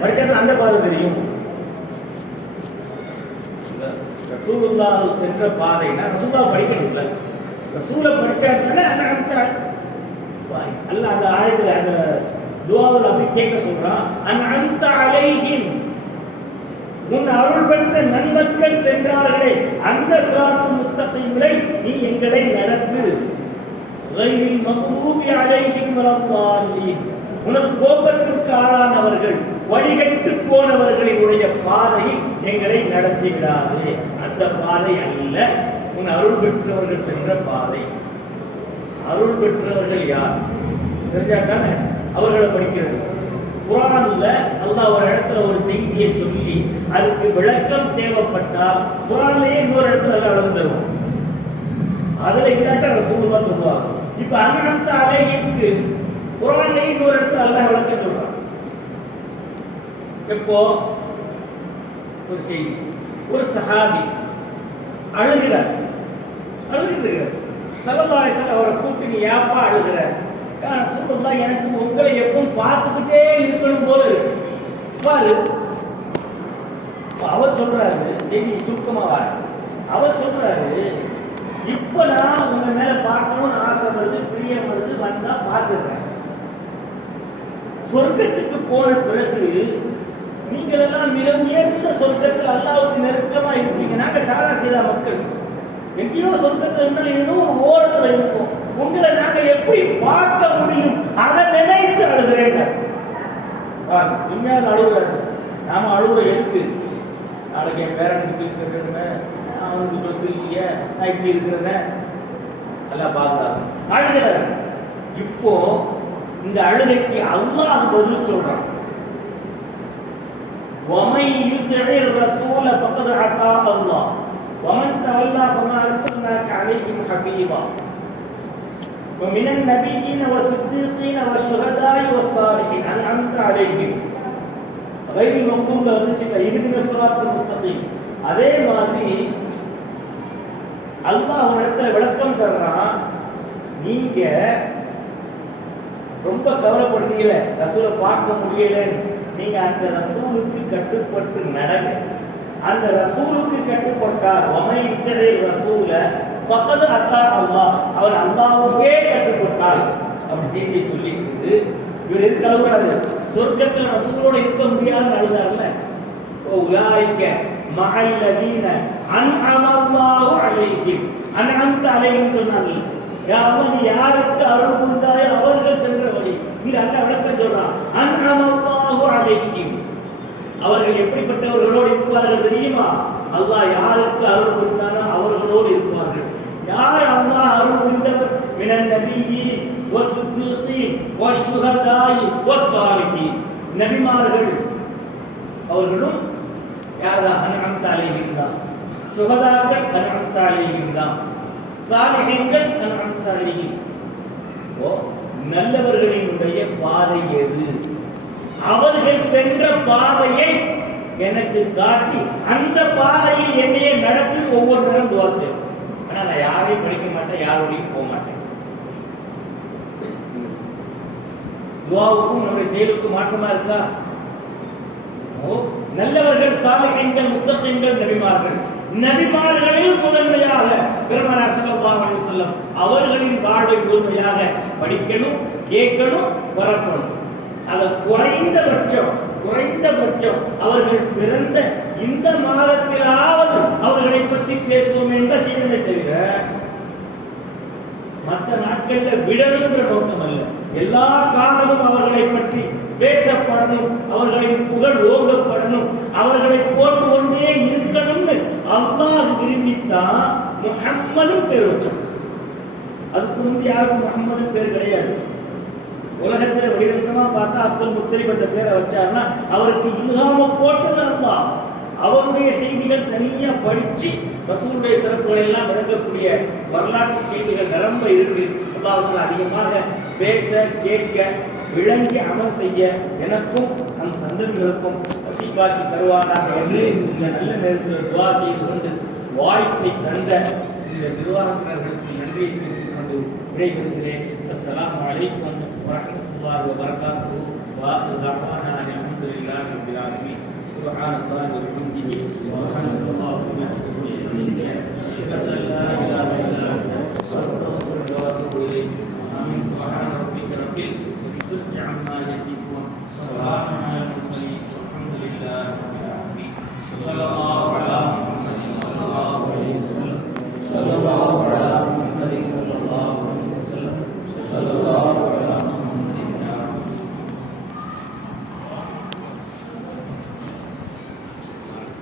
படிச்சா அந்த பாதை தெரியும். ரசூலுல்லாஹ் சென்ற பாதைனா ரசூலுல்லாஹ் படிக்கணும்ல, ரசூலை படிச்சாதானே அன்அம்த. அல்லாஹ் அந்த ஆயத்துல அந்த துஆவில் அப்படி கேட்க சொல்றான், அன்அம்த அலைஹிம், உன் அருள் பெற்ற நன்மக்கள் சென்றார்களே அந்த ஸிராத்துல் முஸ்தகீமிலே நீ எங்களை நடத்து. கைரில் மக்தூபி அலைஹிம் வலல்லாஹின், உனது கோபத்திற்கு ஆளானவர்கள், வழிகட்டு போனவர்களுடைய பாதையில் எங்களை நடத்தி விடாதே. அந்த பாதை அல்ல உன் அருள் பெற்றவர்கள் சென்ற பாதை. அருள் பெற்றவர்கள் யார் தெரிஞ்சா தானே அவர்களை படிக்கிறது. குர்ஆன்ல அல்லாஹ் ஒரு இடத்துல ஒரு செய்தியை சொல்லி அதுக்கு விளக்கம் தேவைப்பட்டால் குர்ஆன்லயே இன்னொரு இடத்துல அல்லாஹ் தருவான். அதுல இல்லாட்ட ரசூலுல்லாஹ் சொல்லுவாங்க. இப்ப அன்அம்த அலைஹிம்க்கு குர்ஆன்லயே இன்னொரு இடத்துல அல்லாஹ் விளக்கம் சொல்றான். இப்போ ஒரு செய்தி, ஒரு சஹாபி அழுகிறார். ஸல்லல்லாஹு அலைஹி வஸல்லம் அவரை கூப்பிட்டு, நீ ஏப்பா அழுகிற? ரசூலுல்லாஹ், எனக்கு உங்களை எப்பவும் பார்த்துக்கிட்டே இருக்கணும் போல பாரு. அவர் சொல்றாரு, செய்தி சுருக்கமா வர, அவர் சொல்றாரு, இப்ப நான் உங்க மேல பார்க்கணும்னு ஆசை வருது, பிரியம் வருது, வந்தா பார்த்துக்கிறேன். சொர்க்கத்துக்கு போன பிறகு நீங்கள் எல்லாம் மிக உயர்ந்த சொர்க்கத்தில் அல்லாஹ்வுக்கு நெருக்கமா இருப்பீங்க. நாங்க சாதா செய்த மக்கள் எங்கேயோ சொர்க்கத்தில் இருந்தால் ஏதோ ஒரு ஓரத்துல இருக்கும். உங்களை நாங்க எப்படி பார்க்க முடியும்? அதை நினைத்து அழுகிறேன். உண்மையாக அழுகிறாரு. நாம அழுகுற எதுக்கு? நாளைக்கு என் பேரனுக்கு பேசுகிறேன்னு நான் அவனுக்கு சொத்து இல்லையே, நான் இப்படி இருக்கிறேன் எல்லாம் பார்த்தாரு, அழுகிறாரு. இப்போ இந்த அழுகைக்கு அல்லாஹ் பதில் சொல்றான். وَمَن يُطِعِ الرَّسُولَ فَقَدْ أَطَاعَ اللَّهَ وَمَن تَوَلَّى فَمَا أَرْسَلْنَاكَ عَلَيْهِمْ حَفِيظًا وَمِنَ النَّبِيِّينَ وَالصِّدِّيقِينَ وَالشُّهَدَاءِ وَالصَّالِحِينَ أَنْعَمْتَ عَلَيْهِمْ غَيْرِ الْمَغْضُوبِ عَلَيْهِمْ اهْدِنَا الصِّرَاطَ الْمُسْتَقِيمَ. அதே மாதிரி அல்லாஹ் ஒரு இடத்துல விளக்கம் தர்றான். நீங்க ரொம்ப கவலைப்படுறீங்கள, ரசூலை பார்க்க முடியலன்னு. நீங்க அந்த ரசூலுக்கு கட்டுப்பட்டு நடங்க. அந்த ரசூலுக்கு கட்டுப்பட்டார். ஒமையிட்டரே ரசூல பக்கத்து அத்தா அல்லாஹ், அவர் அல்லாஹ்வுக்கே கட்டுப்பட்டார் அப்படி செய்தியை சொல்லிட்டு இவர் எதுக்கு அழுகுறாரு? சொர்க்கத்தில் ரசூலோட இருக்க முடியாதுன்னு அழுதாருல. உலாயிக்க மஅல்லதீன அன்அம அல்லாஹு அலைஹிம், அன்அம்த அலைஹிம் சொன்னாங்க. நீ யாருக்கு அருள் புரிந்தாயோ அவர்கள் சென்ற வழி. நீங்க அல்ல விளக்கம் சொல்றான். அன்அம அல்லாஹு அலைஹிம், அவர்கள் எப்படிப்பட்டவர்களோடு இருப்பார்கள் தெரியுமா? அல்லாஹ் யாருக்கு அருள் புரிந்தானோ அவர்களோடு இருப்பார்கள். யார் அல்லாஹ் அருள் புரிந்தவர்? மினன் நபிய்யீன் வஸ்ஸித்தீகீன் வஷ்ஷுஹதாஇ வஸ்ஸாலிஹீன், நபிமார்கள் அவர்களும் யாரா அன்அம்த அலைஹிம் தான், சுஹதாக்கள் அன்அம்த அலைஹிம் தான், சாலிஹீன்கள் அன்அம்த அலைஹிம். நல்லவர்களினுடைய பாதை எது? அவர்கள் சென்ற பாதையை எனக்கு காட்டி அந்த பாதையில் என்னையே நடத்தி ஒவ்வொரு நேரம் துவா செய்யும். ஆனா நான் யாரையும் படிக்க மாட்டேன், யாரோடையும் போக மாட்டேன். துவாவுக்கும் நம்முடைய செயலுக்கும் மாற்றமா இருக்கா? நல்லவர்கள், சாலிஹீன்கள், முத்தகீன்கள், நபிமார்கள். நபிமார்களில் முதன்மையாக பெருமானார் ஸல்லல்லாஹு அலைஹி வஸல்லம் அவர்களின் வாழ்வை முழுமையாக படிக்கணும், கேட்கணும், வரப்பணும். அது குறைந்தபட்சம் அவர்கள் பிறந்த இந்த மாதத்திலாவது அவர்களை பற்றி பேசுவோம் என்ற சீரனை தவிர மற்ற நாட்களில் விடணுங்கிற நோக்கம் அல்ல. எல்லா காலமும் அவர்களை பற்றி பேசப்படணும், அவர்களின் புகழ் ஓங்கப்படணும், அவர்களை போட்டு கொண்டே இருக்கணும்னு அல்லாஹ் விரும்பித்தான் முஹம்மது பேர் வச்சான். அதுக்கு முந்தைய யாருக்கும் முஹம்மது பேர் கிடையாது. உலகத்தில் வெளிரங்கமா பார்த்தா அப்துல் முத்தலிப் அந்த பேரை வச்சாருன்னா அவருக்கு இல்ஹாம போட்டது அல்லாஹ். அவருடைய செய்திகள் தனியா படிச்சு ரசூலுடைய சிறப்புகளை எல்லாம் விளக்கக்கூடிய வரலாற்று செய்திகள் நிரம்ப இருக்கு. அல்லாஹ் அதிகமாக பேச, கேட்க, விளங்கி அமல் செய்ய எனக்கும் நம் சந்ததிகளுக்கும் வசிப்பாக்கி தருவானாக என்று இந்த நல்ல நேரத்தில் துவா செய்து கொண்டு வாய்ப்பை தந்த இந்த நிர்வாகத்தினர்களுக்கு நன்றியை செலுத்திக் கொண்டு விடைபெறுகிறேன். அஸ்ஸலாமு அலைக்கும் வரஹ்மத்துல்லாஹி வபரகாத்துஹு. வாஹிரு தஅவானா அல்ஹம்துலில்லாஹி ரப்பில் ஆலமீன். சுப்ஹானல்லாஹி வ பிஹம்திஹி சுப்ஹானல்லாஹி வ பிஹம்திஹி அஷ்ஹது அன் லா இலாஹா